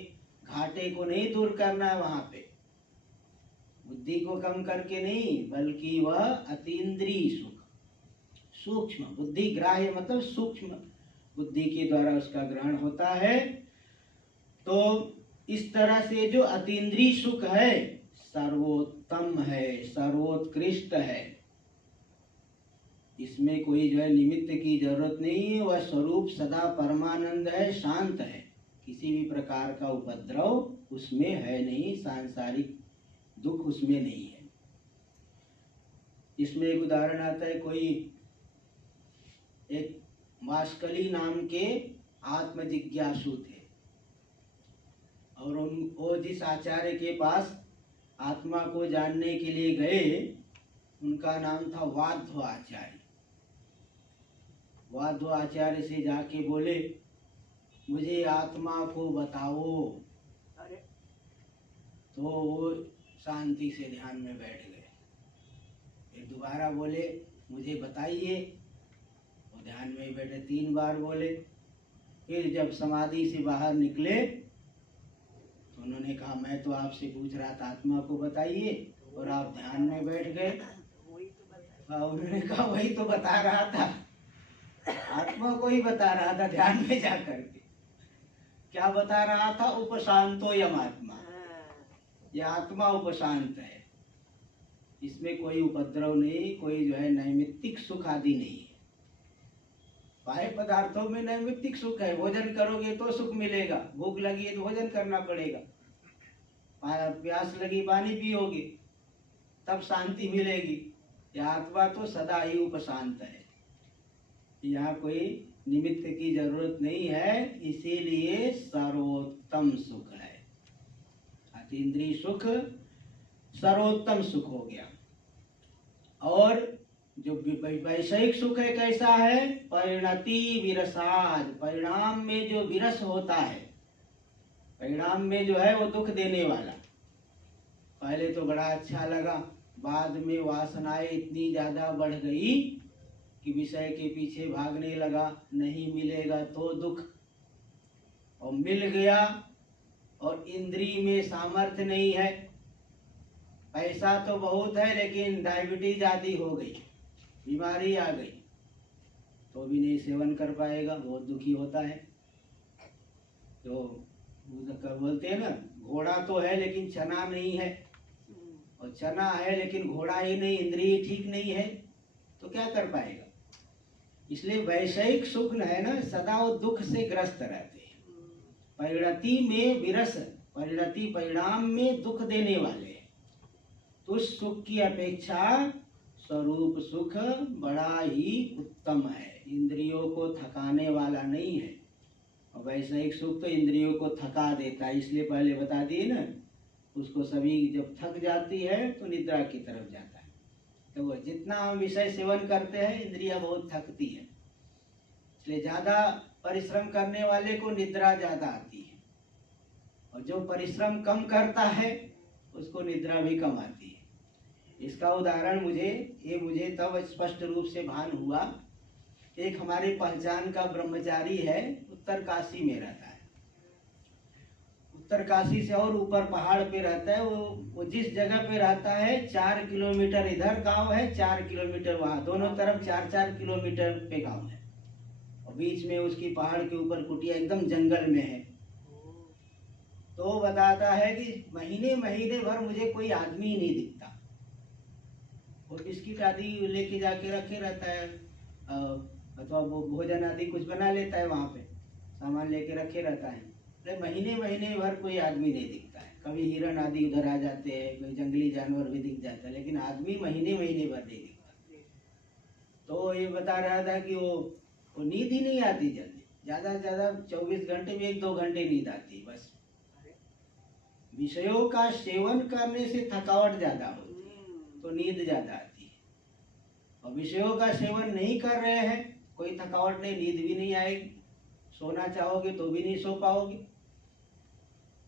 घाटे को नहीं दूर करना है वहां पे, बुद्धि को कम करके नहीं, बल्कि वह अतीन्द्रिय सुख, सूक्ष्म। बुद्धि ग्राह्य मतलब सूक्ष्म बुद्धि के द्वारा उसका ग्रहण होता है। तो इस तरह से जो अतीन्द्रिय सुख है सर्वोत्तम है, सर्वोत्कृष्ट है। इसमें कोई जो है निमित्त की जरूरत नहीं है। वह स्वरूप सदा परमानंद है, शांत है, किसी भी प्रकार का उपद्रव उसमें है नहीं, सांसारिक दुख उसमें नहीं है। इसमें एक उदाहरण आता है, कोई एक मास्कली नाम के आत्मजिज्ञासु थे, और वो जिस आचार्य के पास आत्मा को जानने के लिए गए, उनका नाम था वाध्व आचार्य। वाध्व आचार्य से जाके बोले, मुझे आत्मा को बताओ। तो वो शांति से ध्यान में बैठ गए। फिर दोबारा बोले, मुझे बताइए। वो ध्यान में बैठे, 3 बार बोले। फिर जब समाधि से बाहर निकले तो उन्होंने कहा मैं तो आपसे पूछ रहा था आत्मा को बताइए, और आप ध्यान में बैठ गए। उन्होंने कहा वही तो बता रहा था, आत्मा को ही बता रहा था ध्यान में जा करके। क्या बता रहा था? उपशांतो यम आत्मा, ये आत्मा उपशांत है, इसमें कोई उपद्रव नहीं, कोई जो है नैमित्तिक सुख आदि नहीं है। बाह्य पदार्थों में नैमित्तिक सुख है, भोजन करोगे तो सुख मिलेगा, भूख लगी है तो भोजन करना पड़ेगा, प्यास लगी पानी पियोगे तब शांति मिलेगी। यह आत्मा तो सदा ही उपशांत है, यहाँ कोई निमित्त की जरूरत नहीं है, इसीलिए सर्वोत्तम सुख है। अतीन्द्रिय सुख सर्वोत्तम सुख हो गया। और जो वैषयिक सुख है कैसा है? परिणति विरसाद, परिणाम में जो विरस होता है, परिणाम में जो है वो दुख देने वाला। पहले तो बड़ा अच्छा लगा, बाद में वासनाएं इतनी ज्यादा बढ़ गई कि विषय के पीछे भागने लगा, नहीं मिलेगा तो दुख, और मिल गया और इंद्रिय में सामर्थ्य नहीं है, पैसा तो बहुत है लेकिन डायबिटीज आदि हो गई, बीमारी आ गई, तो भी नहीं सेवन कर पाएगा, बहुत दुखी होता है। तो बोलते हैं ना, घोड़ा तो है लेकिन चना नहीं है, और चना है लेकिन घोड़ा ही नहीं, इंद्रिय ठीक नहीं है, तो क्या कर पाएगा? इसलिए वैषयिक सुख है ना, सदा वो दुख से ग्रस्त रहते हैं। परिणति में विरस, परिणति परिणाम में दुख देने वाले हैं। तो उस सुख की अपेक्षा स्वरूप सुख बड़ा ही उत्तम है, इंद्रियों को थकाने वाला नहीं है। और वैषयिक सुख तो इंद्रियों को थका देता है, इसलिए पहले बता दिए ना, उसको सभी जब थक जाती है तो निद्रा की तरफ जाता है। तो वो जितना हम विषय सेवन करते हैं इंद्रियां बहुत थकती है, इसलिए ज्यादा परिश्रम करने वाले को निद्रा ज्यादा आती है, और जो परिश्रम कम करता है उसको निद्रा भी कम आती है। इसका उदाहरण मुझे तब स्पष्ट रूप से भान हुआ। एक हमारे पहचान का ब्रह्मचारी है, उत्तर काशी में रहता है, उत्तर काशी से और ऊपर पहाड़ पे रहता है। वो जिस जगह पे रहता है 4 किलोमीटर इधर गांव है, 4 किलोमीटर वहां, दोनों तरफ 4-4 किलोमीटर पे गांव है, और बीच में उसकी पहाड़ के ऊपर कुटिया एकदम जंगल में है। तो वो बताता है कि महीने महीने भर मुझे कोई आदमी ही नहीं दिखता, वो बिस्किट आदि लेके जाके रखे रहता है, अथवा वो भोजन आदि कुछ बना लेता है, वहां पे सामान लेके रखे रहता है, महीने महीने भर कोई आदमी नहीं दिखता है। कभी हिरण आदि उधर आ जाते हैं, कोई जंगली जानवर भी दिख जाता है, लेकिन आदमी महीने महीने भर नहीं दिखता। तो ये बता रहा था कि वो नींद ही नहीं आती जल्दी, ज्यादा से ज्यादा 24 घंटे में 1-2 घंटे नींद आती बस। विषयों का सेवन करने से थकावट ज्यादा होती है, तो नींद ज्यादा आती है। और विषयों का सेवन नहीं कर रहे हैं, कोई थकावट नहीं, नींद भी नहीं आएगी, सोना चाहोगे तो भी नहीं सो पाओगे।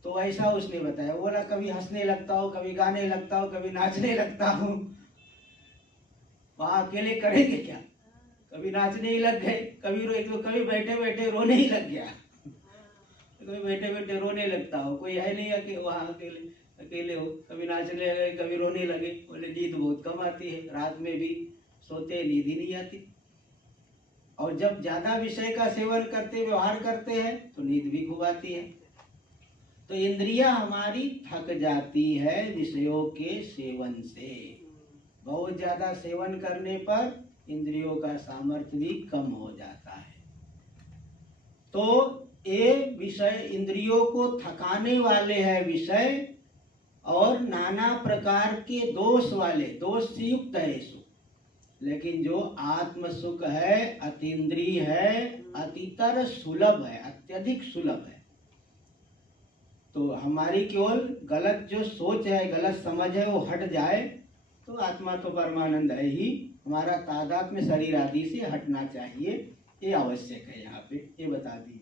तो ऐसा उसने बताया। बोला कभी हंसने लगता हूँ, कभी गाने लगता हूँ, कभी नाचने लगता हूँ। वहां अकेले करेंगे क्या? कभी नाचने ही लग गए, कभी बैठे बैठे रोने ही लग गया, कभी बैठे बैठे रोने लगता हो, कोई है नहीं वहां अकेले हो, कभी नाचने लगे, कभी रोने लगे। बोले नींद बहुत कम आती है, रात में भी सोते नींद ही नहीं आती, और जब ज्यादा विषय का सेवन करते व्यवहार करते हैं तो नींद भी खूब आती है। तो इंद्रियां हमारी थक जाती है विषयों के सेवन से। बहुत ज्यादा सेवन करने पर इंद्रियों का सामर्थ्य भी कम हो जाता है। तो ये विषय इंद्रियों को थकाने वाले हैं विषय, और नाना प्रकार के दोष वाले, दोष से युक्त है सुख। लेकिन जो आत्म सुख है, अतीन्द्रिय है, अतितर सुलभ है, अत्यधिक सुलभ है। तो हमारी केवल गलत जो सोच है, गलत समझ है, वो हट जाए तो आत्मा तो परमानंद है ही, हमारा तादात्म्य शरीर आदि से हटना चाहिए, ये आवश्यक है। यहाँ पे ये बता दी।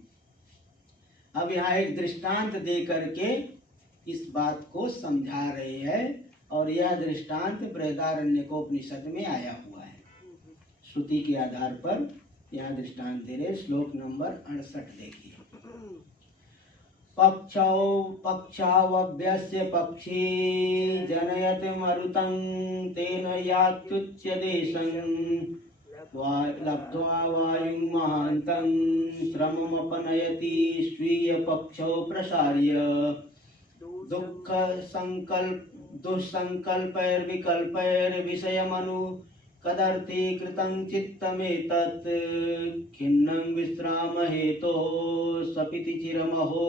अब यहाँ एक दृष्टांत दे करके इस बात को समझा रहे हैं, और यह दृष्टांत बृहदारण्यकोपनिषद में आया हुआ है। श्रुति के आधार पर यहाँ दृष्टांत दे रहे। श्लोक नंबर 68 देखिए। पक्षावभ्यस्य पक्षी जनयति मरुतं तेन यात्युच्य देशं लब्ध्वा वायुं महान्तं श्रममपनयति स्वीयपक्षौ प्रसार्य दुःसङ्कल्पैर्विकल्पैर्विषयमनु कदर्थे कृतं चित्तमेतत् खिन्नं विश्राम हेतोः सपिति चिरमहो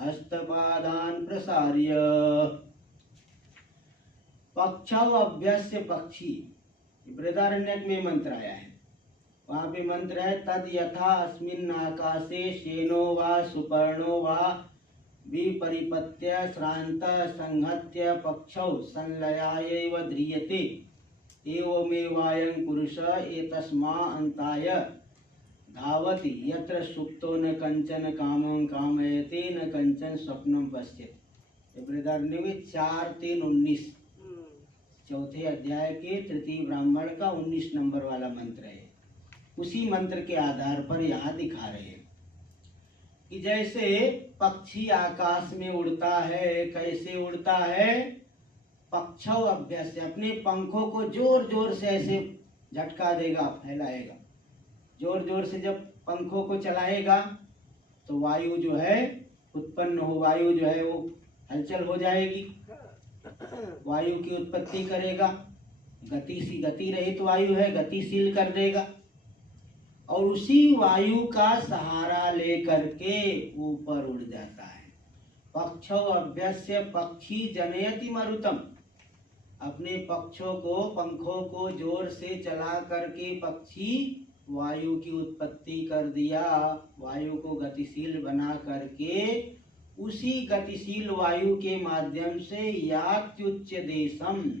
हस्तपादान् प्रसार्य। पक्षावभ्यस्य पक्षी बृहदारण्यक में मंत्र आया है, वहां पे मंत्र है तद यथा अस्मिन् आकाशे शेनो वा सुपर्णो वा विपरिपत्य श्रांत संहत्य पक्षौ संलयायैव ध्रियते एवमेवायं पुरुष एतस्मा अंताय धावति यत्र सुप्तो न कंचन कामं कामयते न कंचन स्वप्नं पश्यति। बृहदारण्यक में 4-3-19 चौथे अध्याय के तृतीय ब्राह्मण का 19 नंबर वाला मंत्र है। उसी मंत्र के आधार पर यहाँ दिखा रहे हैं कि जैसे पक्षी आकाश में उड़ता है, कैसे उड़ता है, पक्षौ अभ्यास से अपने पंखों को जोर जोर से ऐसे झटका देगा, फैलाएगा। जोर जोर से जब पंखों को चलाएगा तो वायु जो है उत्पन्न हो, वायु जो है वो हलचल हो जाएगी, वायु की उत्पत्ति करेगा। गति रहित वायु है, गतिशील कर देगा और उसी वायु का सहारा लेकर के ऊपर उड़ जाता है। पक्षौ अभ्यस्य पक्षी जनयति मरुतम, अपने पंखों को जोर से चला करके पक्षी वायु की उत्पत्ति कर दिया, वायु को गतिशील बना करके उसी गतिशील वायु के माध्यम से यात्युच्च देशम,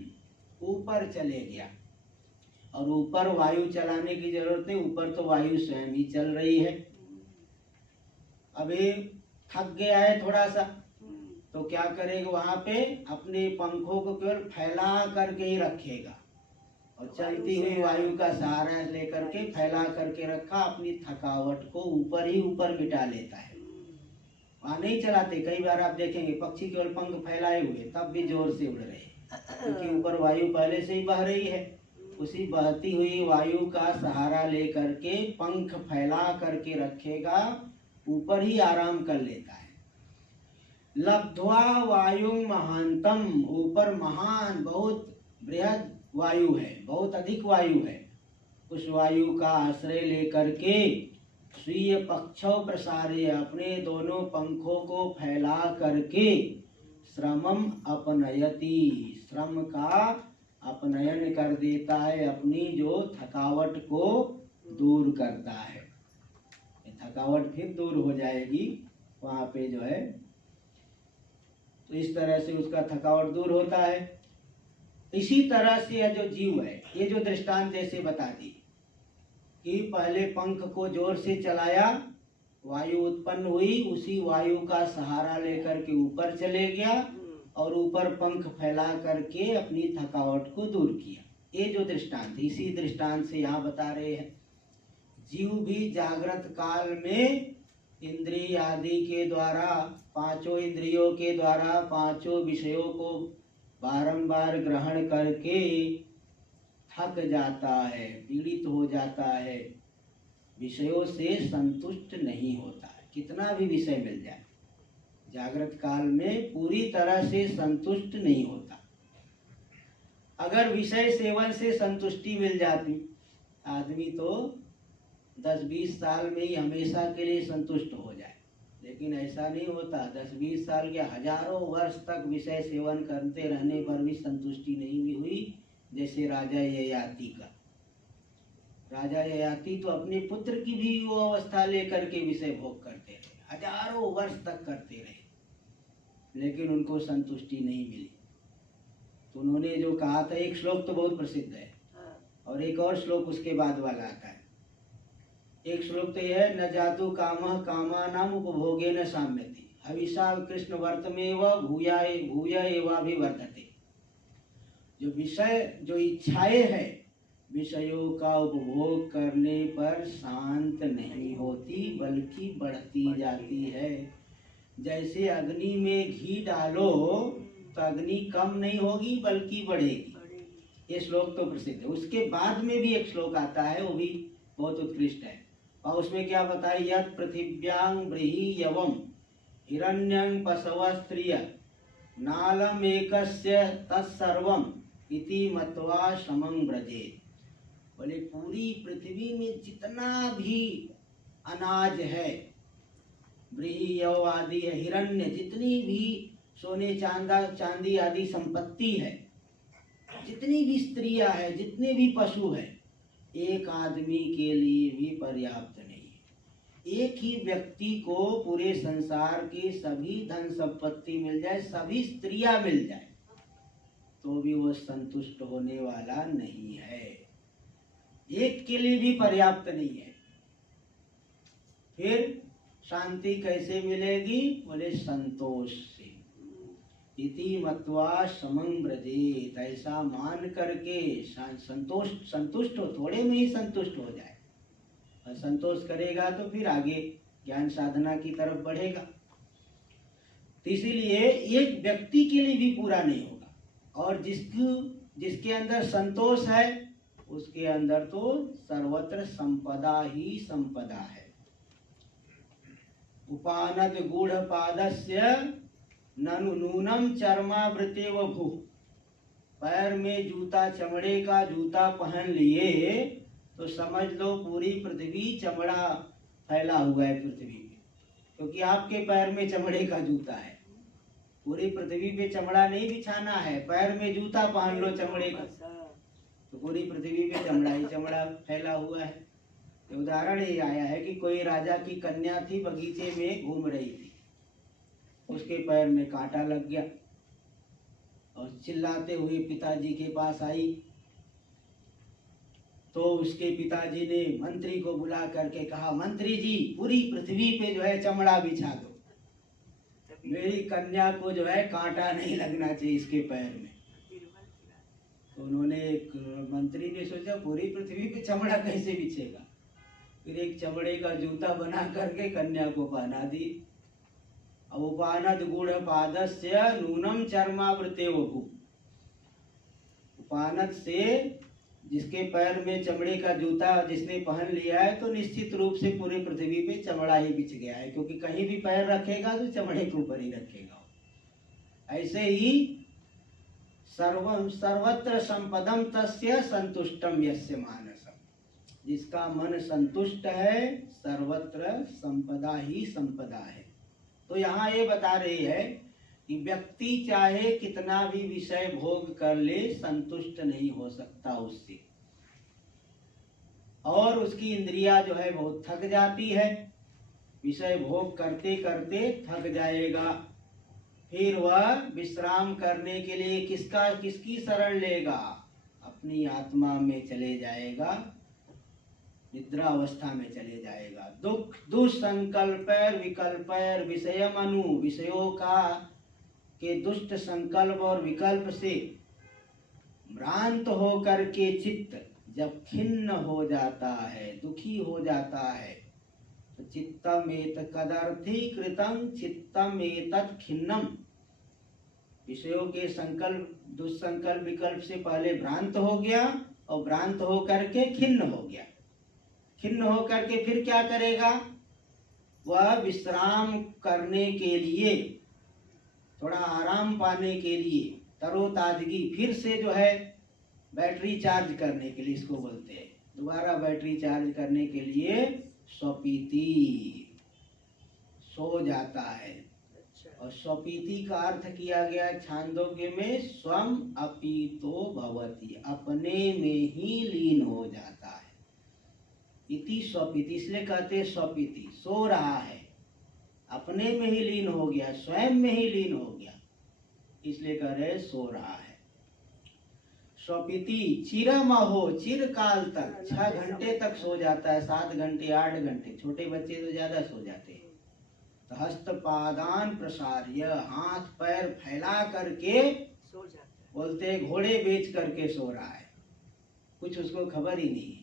ऊपर चले गया। और ऊपर वायु चलाने की जरूरत नहीं, ऊपर तो वायु स्वयं ही चल रही है। अभी थक गया है थोड़ा सा तो क्या करेगा, वहां पे अपने पंखों को केवल फैला करके ही रखेगा और चलती हुई वायु का सहारा लेकर के फैला करके रखा, अपनी थकावट को ऊपर ही ऊपर मिटा लेता है। वहां नहीं चलाते, कई बार आप देखेंगे पक्षी केवल पंख फैलाए हुए तब भी जोर से उड़ रहे हैं, क्योंकि ऊपर वायु पहले से ही बह रही है। उसी बहती हुई वायु का सहारा लेकर के पंख फैला करके रखेगा, ऊपर ही आराम कर लेता है। लब्ध्वा वायु महानतम, ऊपर महान बहुत बृहद वायु है, बहुत अधिक वायु है। उस वायु का आश्रय लेकर के स्वीय पक्षों प्रसार्य, अपने दोनों पंखों को फैला करके श्रमम अपनयति, श्रम का अपनयन कर देता है, अपनी जो थकावट को दूर करता है। थकावट फिर दूर हो जाएगी वहां पे जो है, तो इस तरह से उसका थकावट दूर होता है। इसी तरह से यह जो जीव है, ये जो दृष्टांत जैसे बता दी कि पहले पंख को जोर से चलाया, वायु उत्पन्न हुई, उसी वायु का सहारा लेकर के ऊपर चले गया और ऊपर पंख फैला करके अपनी थकावट को दूर किया। ये जो दृष्टांत, इसी दृष्टांत से यहाँ बता रहे हैं जीव भी जागृत काल में इंद्रिय आदि के द्वारा, पांचों इंद्रियों के द्वारा पांचों विषयों को बारंबार ग्रहण करके थक जाता है, पीड़ित हो जाता है, विषयों से संतुष्ट नहीं होता है। कितना भी विषय मिल जाए, जागृत काल में पूरी तरह से संतुष्ट नहीं होता। अगर विषय सेवन से संतुष्टि मिल जाती, आदमी तो 10-20 साल में ही हमेशा के लिए संतुष्ट हो जाए, लेकिन ऐसा नहीं होता। 10-20 साल के हजारों वर्ष तक विषय सेवन करते रहने पर भी संतुष्टि नहीं भी हुई। जैसे राजा ययाति का, राजा ययाति तो अपने पुत्र की भी वो अवस्था लेकर के विषय भोग करते रहे, हजारों वर्ष तक करते रहे, लेकिन उनको संतुष्टि नहीं मिली। तो उन्होंने जो कहा था, एक श्लोक तो बहुत प्रसिद्ध है और एक और श्लोक उसके बाद वाला आता है। एक श्लोक तो यह है, न जातु कामः कामानाम उपभोगेन साम्यति हविषा कृष्ण वर्तमेव भूय एवाभिवर्धते। जो विषय, जो इच्छाएं है, विषयों का उपभोग करने पर शांत नहीं होती, बल्कि बढ़ती जाती है। जैसे अग्नि में घी डालो तो अग्नि कम नहीं होगी बल्कि बढ़ेगी। ये श्लोक तो प्रसिद्ध है। उसके बाद में भी एक श्लोक आता है, वो भी बहुत उत्कृष्ट है। और उसमें क्या बताया, यत् पृथिव्यां ब्रीहि यवम हिरण्यं पशव स्त्रिय नालम एकस्य तत्सर्वम इति मत्वा समं व्रजेत्। बोले पूरी पृथ्वी में जितना भी अनाज है, ब्रीहि यव आदि है, हिरण्य, जितनी भी सोने चांदी आदि संपत्ति है, जितनी भी स्त्रियां है, जितने भी पशु है, एक आदमी के लिए भी पर्याप्त नहीं है। एक ही व्यक्ति को पूरे संसार की सभी धन संपत्ति मिल जाए, सभी स्त्रियां मिल जाए, तो भी वो संतुष्ट होने वाला नहीं है। एक के लिए भी पर्याप्त नहीं है। फिर शांति कैसे मिलेगी? बोले संतोष से। इति मत्वा समं व्रजेत्, ऐसा मान करके संतुष्ट हो, थोड़े में ही संतुष्ट हो जाए। और संतोष करेगा तो फिर आगे ज्ञान साधना की तरफ बढ़ेगा। तो इसीलिए एक व्यक्ति के लिए भी पूरा नहीं होगा। और जिसके अंदर संतोष है उसके अंदर तो सर्वत्र संपदा ही संपदा है। उपानद गूढ़ पादस्य ननु नूनम चर्मावृतेव भू। पैर में जूता, चमड़े का जूता पहन लिए तो समझ लो पूरी पृथ्वी चमड़ा फैला हुआ है पृथ्वी पे, क्योंकि आपके पैर में चमड़े का जूता है। पूरी पृथ्वी पे चमड़ा नहीं बिछाना है, पैर में जूता पहन लो चमड़े का, तो पूरी पृथ्वी पे चमड़ा ही चमड़ा फैला हुआ है। तो उदाहरण ये आया है कि कोई राजा की कन्या थी, बगीचे में घूम रही थी, उसके पैर में कांटा लग गया और चिल्लाते हुए पिताजी के पास आई। तो उसके पिताजी ने मंत्री को बुला करके कहा, मंत्री जी पूरी पृथ्वी पे जो है चमड़ा बिछा दो, मेरी कन्या को जो है कांटा नहीं लगना चाहिए इसके पैर में। तो उन्होंने, मंत्री ने सोचा पूरी पृथ्वी पे चमड़ा कैसे बिछेगा, फिर एक चमड़े का जूता बना करके कन्या को पहना दी। अब उपानद गूढ़ पादस्य नूनम चर्मावृतेव भू। उपानद से जिसके पैर में चमड़े का जूता जिसने पहन लिया है तो निश्चित रूप से पूरी पृथ्वी पे चमड़ा ही बिछ गया है, क्योंकि कहीं भी पैर रखेगा तो चमड़े के ऊपर ही रखेगा। ऐसे ही सर्वत्र संपदम तस्य संतुष्टम यस्य मानसम। जिसका मन संतुष्ट है सर्वत्र संपदा ही संपदा है। तो यहाँ ये बता रही है कि व्यक्ति चाहे कितना भी विषय भोग कर ले, संतुष्ट नहीं हो सकता उससे, और उसकी इंद्रियां जो है बहुत थक जाती है। विषय भोग करते करते थक जाएगा, फिर वह विश्राम करने के लिए किसकी शरण लेगा? अपनी आत्मा में चले जाएगा, निद्रा अवस्था में चले जाएगा। दुष्संकल्पर विकल्पर विषय मनु, विषयों के दुष्ट संकल्प और विकल्प से भ्रांत होकर के चित्त जब खिन्न हो जाता है, दुखी हो जाता है, तो चित्तम एत कदर्थी कृतम चित्तम एतत् खिन्नम। विषयों के संकल्प, दुष्संकल्प, विकल्प से पहले भ्रांत हो गया और भ्रांत होकर के खिन्न हो गया। खिन्न होकर के फिर क्या करेगा? वह विश्राम करने के लिए, थोड़ा आराम पाने के लिए, तरोताजगी, फिर से जो है बैटरी चार्ज करने के लिए, इसको बोलते हैं, दोबारा बैटरी चार्ज करने के लिए स्वपीति, सो जाता है। और स्वपीति का अर्थ किया गया छांदोग्य में स्वम अपीतो भवति, अपने में ही लीन हो जाता है। इति स्वपीति, इसलिए कहते हैं स्वपीति, सो रहा है, अपने में ही लीन हो गया, स्वयं में ही लीन हो गया, इसलिए कह रहे सो रहा है। स्वपीति चिरमहो, चिरकाल तक, 6 घंटे तक सो जाता है, 7 घंटे 8 घंटे, छोटे बच्चे तो ज्यादा सो जाते हैं। तो हस्त पादान प्रसार्य, हाथ पैर फैला करके सो जाता है। बोलते घोड़े बेच करके सो रहा है, कुछ उसको खबर ही नहीं।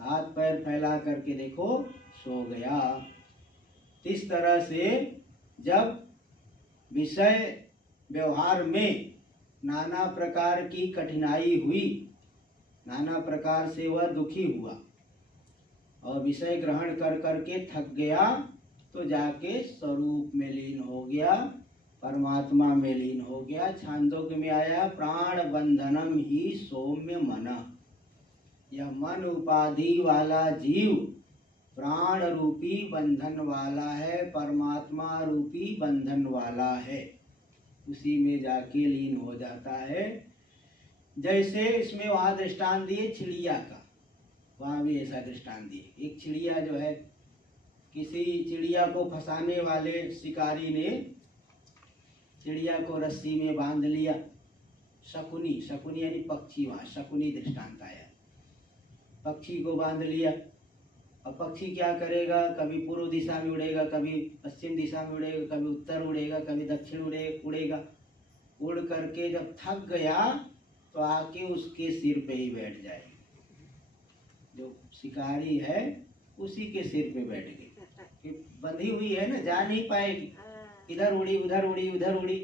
हाथ पैर फैला करके देखो सो गया। इस तरह से जब विषय व्यवहार में नाना प्रकार की कठिनाई हुई, नाना प्रकार से वह दुखी हुआ और विषय ग्रहण कर करके थक गया, तो जाके स्वरूप में लीन हो गया, परमात्मा में लीन हो गया। छांदोग्य में आया प्राण बंधनम ही सौम्य मन। यह मन उपाधि वाला जीव प्राण रूपी बंधन वाला है, परमात्मा रूपी बंधन वाला है, उसी में जाके लीन हो जाता है। जैसे इसमें वहां दृष्टांत दिए चिड़िया का, वहां भी ऐसा दृष्टांत दिए। एक चिड़िया जो है, किसी चिड़िया को फंसाने वाले शिकारी ने चिड़िया को रस्सी में बांध लिया। शकुनी, शकुनी यानी पक्षी, वहां शकुनी दृष्टांत आया। पक्षी को बांध लिया। अब पक्षी क्या करेगा, कभी पूर्व दिशा में उड़ेगा, कभी पश्चिम दिशा में उड़ेगा, कभी उत्तर उड़ेगा, कभी दक्षिण उड़ेगा। उड़ करके जब थक गया तो आके उसके सिर पे ही बैठ जाएगा। जो शिकारी है उसी के सिर पे बैठ गई, बंधी हुई है ना, जा नहीं पाएगी। इधर उड़ी, उधर उड़ी, उधर उड़ी,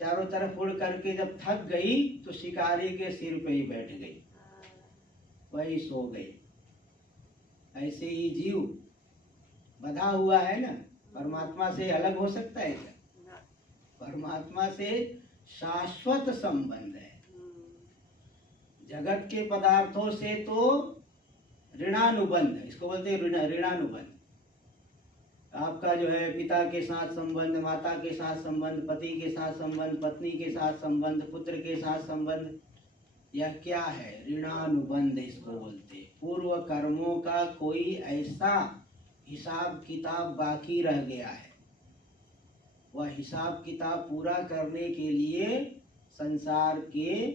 चारों तरफ उड़ करके जब थक गई तो शिकारी के सिर पे ही बैठ गई, वही सो गई। ऐसे ही जीव बंधा हुआ है ना, परमात्मा से अलग हो सकता है क्या? परमात्मा से शाश्वत संबंध है। जगत के पदार्थों से तो ऋणानुबंध, इसको बोलते हैं ऋणानुबंध। आपका जो है पिता के साथ संबंध, माता के साथ संबंध, पति के साथ संबंध, पत्नी के साथ संबंध, पुत्र के साथ संबंध, यह क्या है? ऋणानुबंध इसको बोलते। पूर्व कर्मों का कोई ऐसा हिसाब किताब बाकी रह गया है, वह हिसाब किताब पूरा करने के लिए संसार के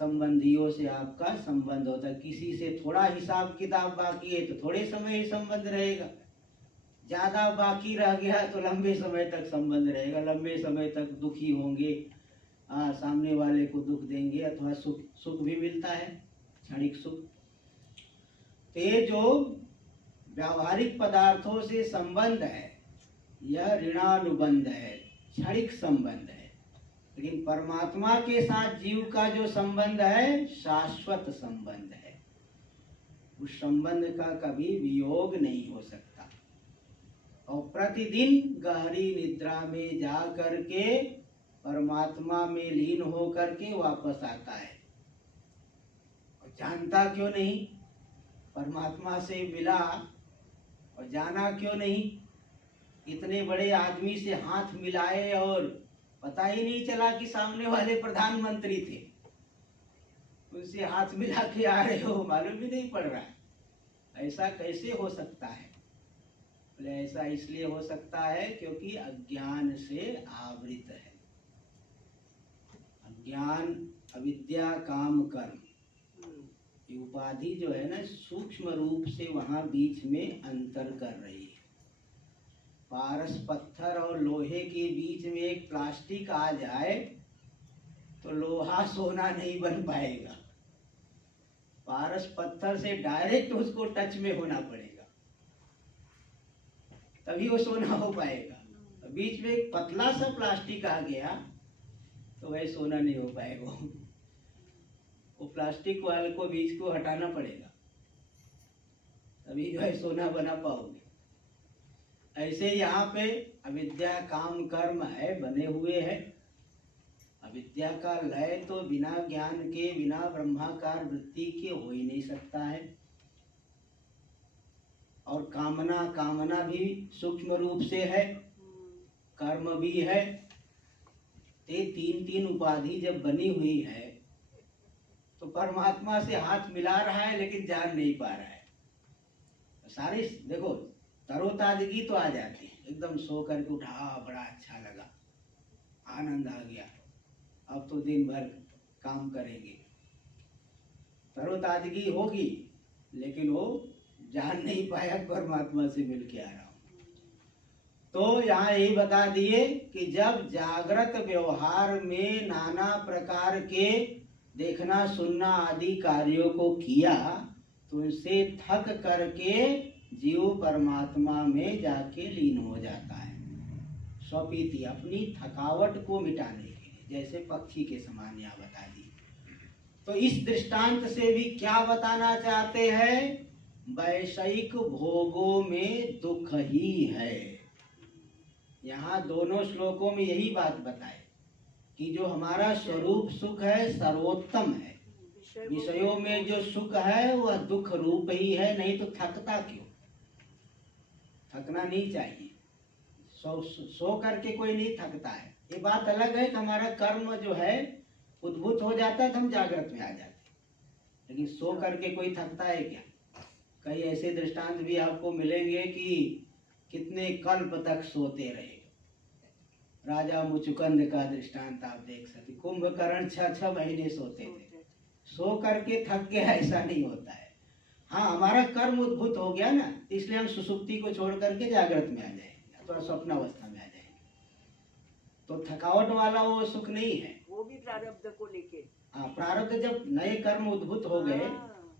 संबंधियों से आपका संबंध होता है। किसी से थोड़ा हिसाब किताब बाकी है तो थोड़े समय ही संबंध रहेगा, ज्यादा बाकी रह गया तो लंबे समय तक संबंध रहेगा, लंबे समय तक दुखी होंगे, सामने वाले को दुख देंगे, अथवा सुख भी मिलता है, क्षणिक सुख। ये जो व्यावहारिक पदार्थों से संबंध है यह ऋणानुबंध है, क्षणिक संबंध है। लेकिन परमात्मा के साथ जीव का जो संबंध है शाश्वत संबंध है, उस संबंध का कभी वियोग नहीं हो सकता। और प्रतिदिन गहरी निद्रा में जा करके परमात्मा में लीन हो करके वापस आता है। और जानता क्यों नहीं? परमात्मा से मिला और जाना क्यों नहीं? इतने बड़े आदमी से हाथ मिलाए और पता ही नहीं चला कि सामने वाले प्रधानमंत्री थे, उनसे हाथ मिला के आ रहे हो, मालूम भी नहीं पड़ रहा है। ऐसा कैसे हो सकता है? बोले ऐसा इसलिए हो सकता है क्योंकि अज्ञान से आवृत है। अज्ञान, अविद्या, काम, कर्म, ये उपाधि जो है ना सूक्ष्म रूप से वहां बीच में अंतर कर रही है। पारस पत्थर और लोहे के बीच में एक प्लास्टिक आ जाए तो लोहा सोना नहीं बन पाएगा। पारस पत्थर से डायरेक्ट उसको टच में होना पड़ेगा, तभी वो सोना हो पाएगा। बीच में एक पतला सा प्लास्टिक आ गया तो वह सोना नहीं हो पाएगा। वो प्लास्टिक वाले को बीच को हटाना पड़ेगा, तभी जो है सोना बना पाओगे। ऐसे यहाँ पे अविद्या, काम, कर्म है, बने हुए हैं। अविद्या का लय तो बिना ज्ञान के, बिना ब्रह्माकार वृत्ति के हो ही नहीं सकता है। और कामना, कामना भी सूक्ष्म रूप से है, कर्म भी है। ये तीन तीन उपाधि जब बनी हुई है तो परमात्मा से हाथ मिला रहा है लेकिन जान नहीं पा रहा है। सारी देखो तरोताजगी तो आ जाती है, एकदम सो करके उठा, बड़ा अच्छा लगा, आनंद आ गया, अब तो दिन भर काम करेंगे, तरोताजगी होगी। लेकिन वो जान नहीं पाया परमात्मा से मिल के आ रहा हूं। तो यहाँ यही बता दिए कि जब जागृत व्यवहार में नाना प्रकार के देखना, सुनना आदि कार्यों को किया तो उनसे थक करके जीव परमात्मा में जाके लीन हो जाता है, स्वपीति, अपनी थकावट को मिटाने के लिए, जैसे पक्षी के समान यहाँ बता दी। तो इस दृष्टांत से भी क्या बताना चाहते हैं? वैषयिक भोगों में दुख ही है। यहाँ दोनों श्लोकों में यही बात बताए कि जो हमारा स्वरूप सुख है सर्वोत्तम है, विषयों में जो सुख है वह दुख रूप ही है। नहीं तो थकता क्यों? थकना नहीं चाहिए। सो करके कोई नहीं थकता है। ये बात अलग है कि हमारा कर्म जो है उद्भूत हो जाता है तो हम जागृत में आ जाते हैं, लेकिन सो करके कोई थकता है क्या? कई ऐसे दृष्टांत भी आपको मिलेंगे कि कितने कल्प तक सोते रहे। राजा मुचुकंद का दृष्टांत आप देख सकते। कुंभकर्ण 6 महीने सोते थे। सो करके थक गया ऐसा नहीं होता है। हाँ, हमारा कर्म उद्भूत हो गया ना, इसलिए हम सुसुप्ति को छोड़ करके जागृत में आ जाएंगे अथवा स्वप्नावस्था में आ जाएंगे। तो थकावट वाला वो सुख नहीं है, वो भी प्रारब्ध को लेके। हाँ, प्रारब्ध जब नए कर्म उद्भूत हो गए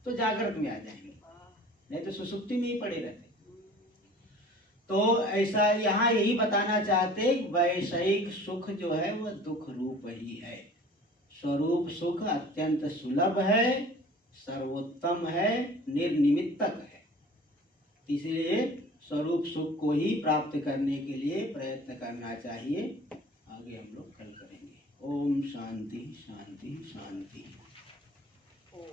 तो जागृत में आ जाएंगे, नहीं तो सुसुप्ति में ही पड़े रहते। तो ऐसा यहाँ यही बताना चाहते, वैषयिक सुख जो है वह दुख रूप ही है। स्वरूप सुख अत्यंत सुलभ है, सर्वोत्तम है, निर्निमित्तक है। इसलिए स्वरूप सुख को ही प्राप्त करने के लिए प्रयत्न करना चाहिए। आगे हम लोग कल करेंगे। ओम शांति शांति शांति। ओम।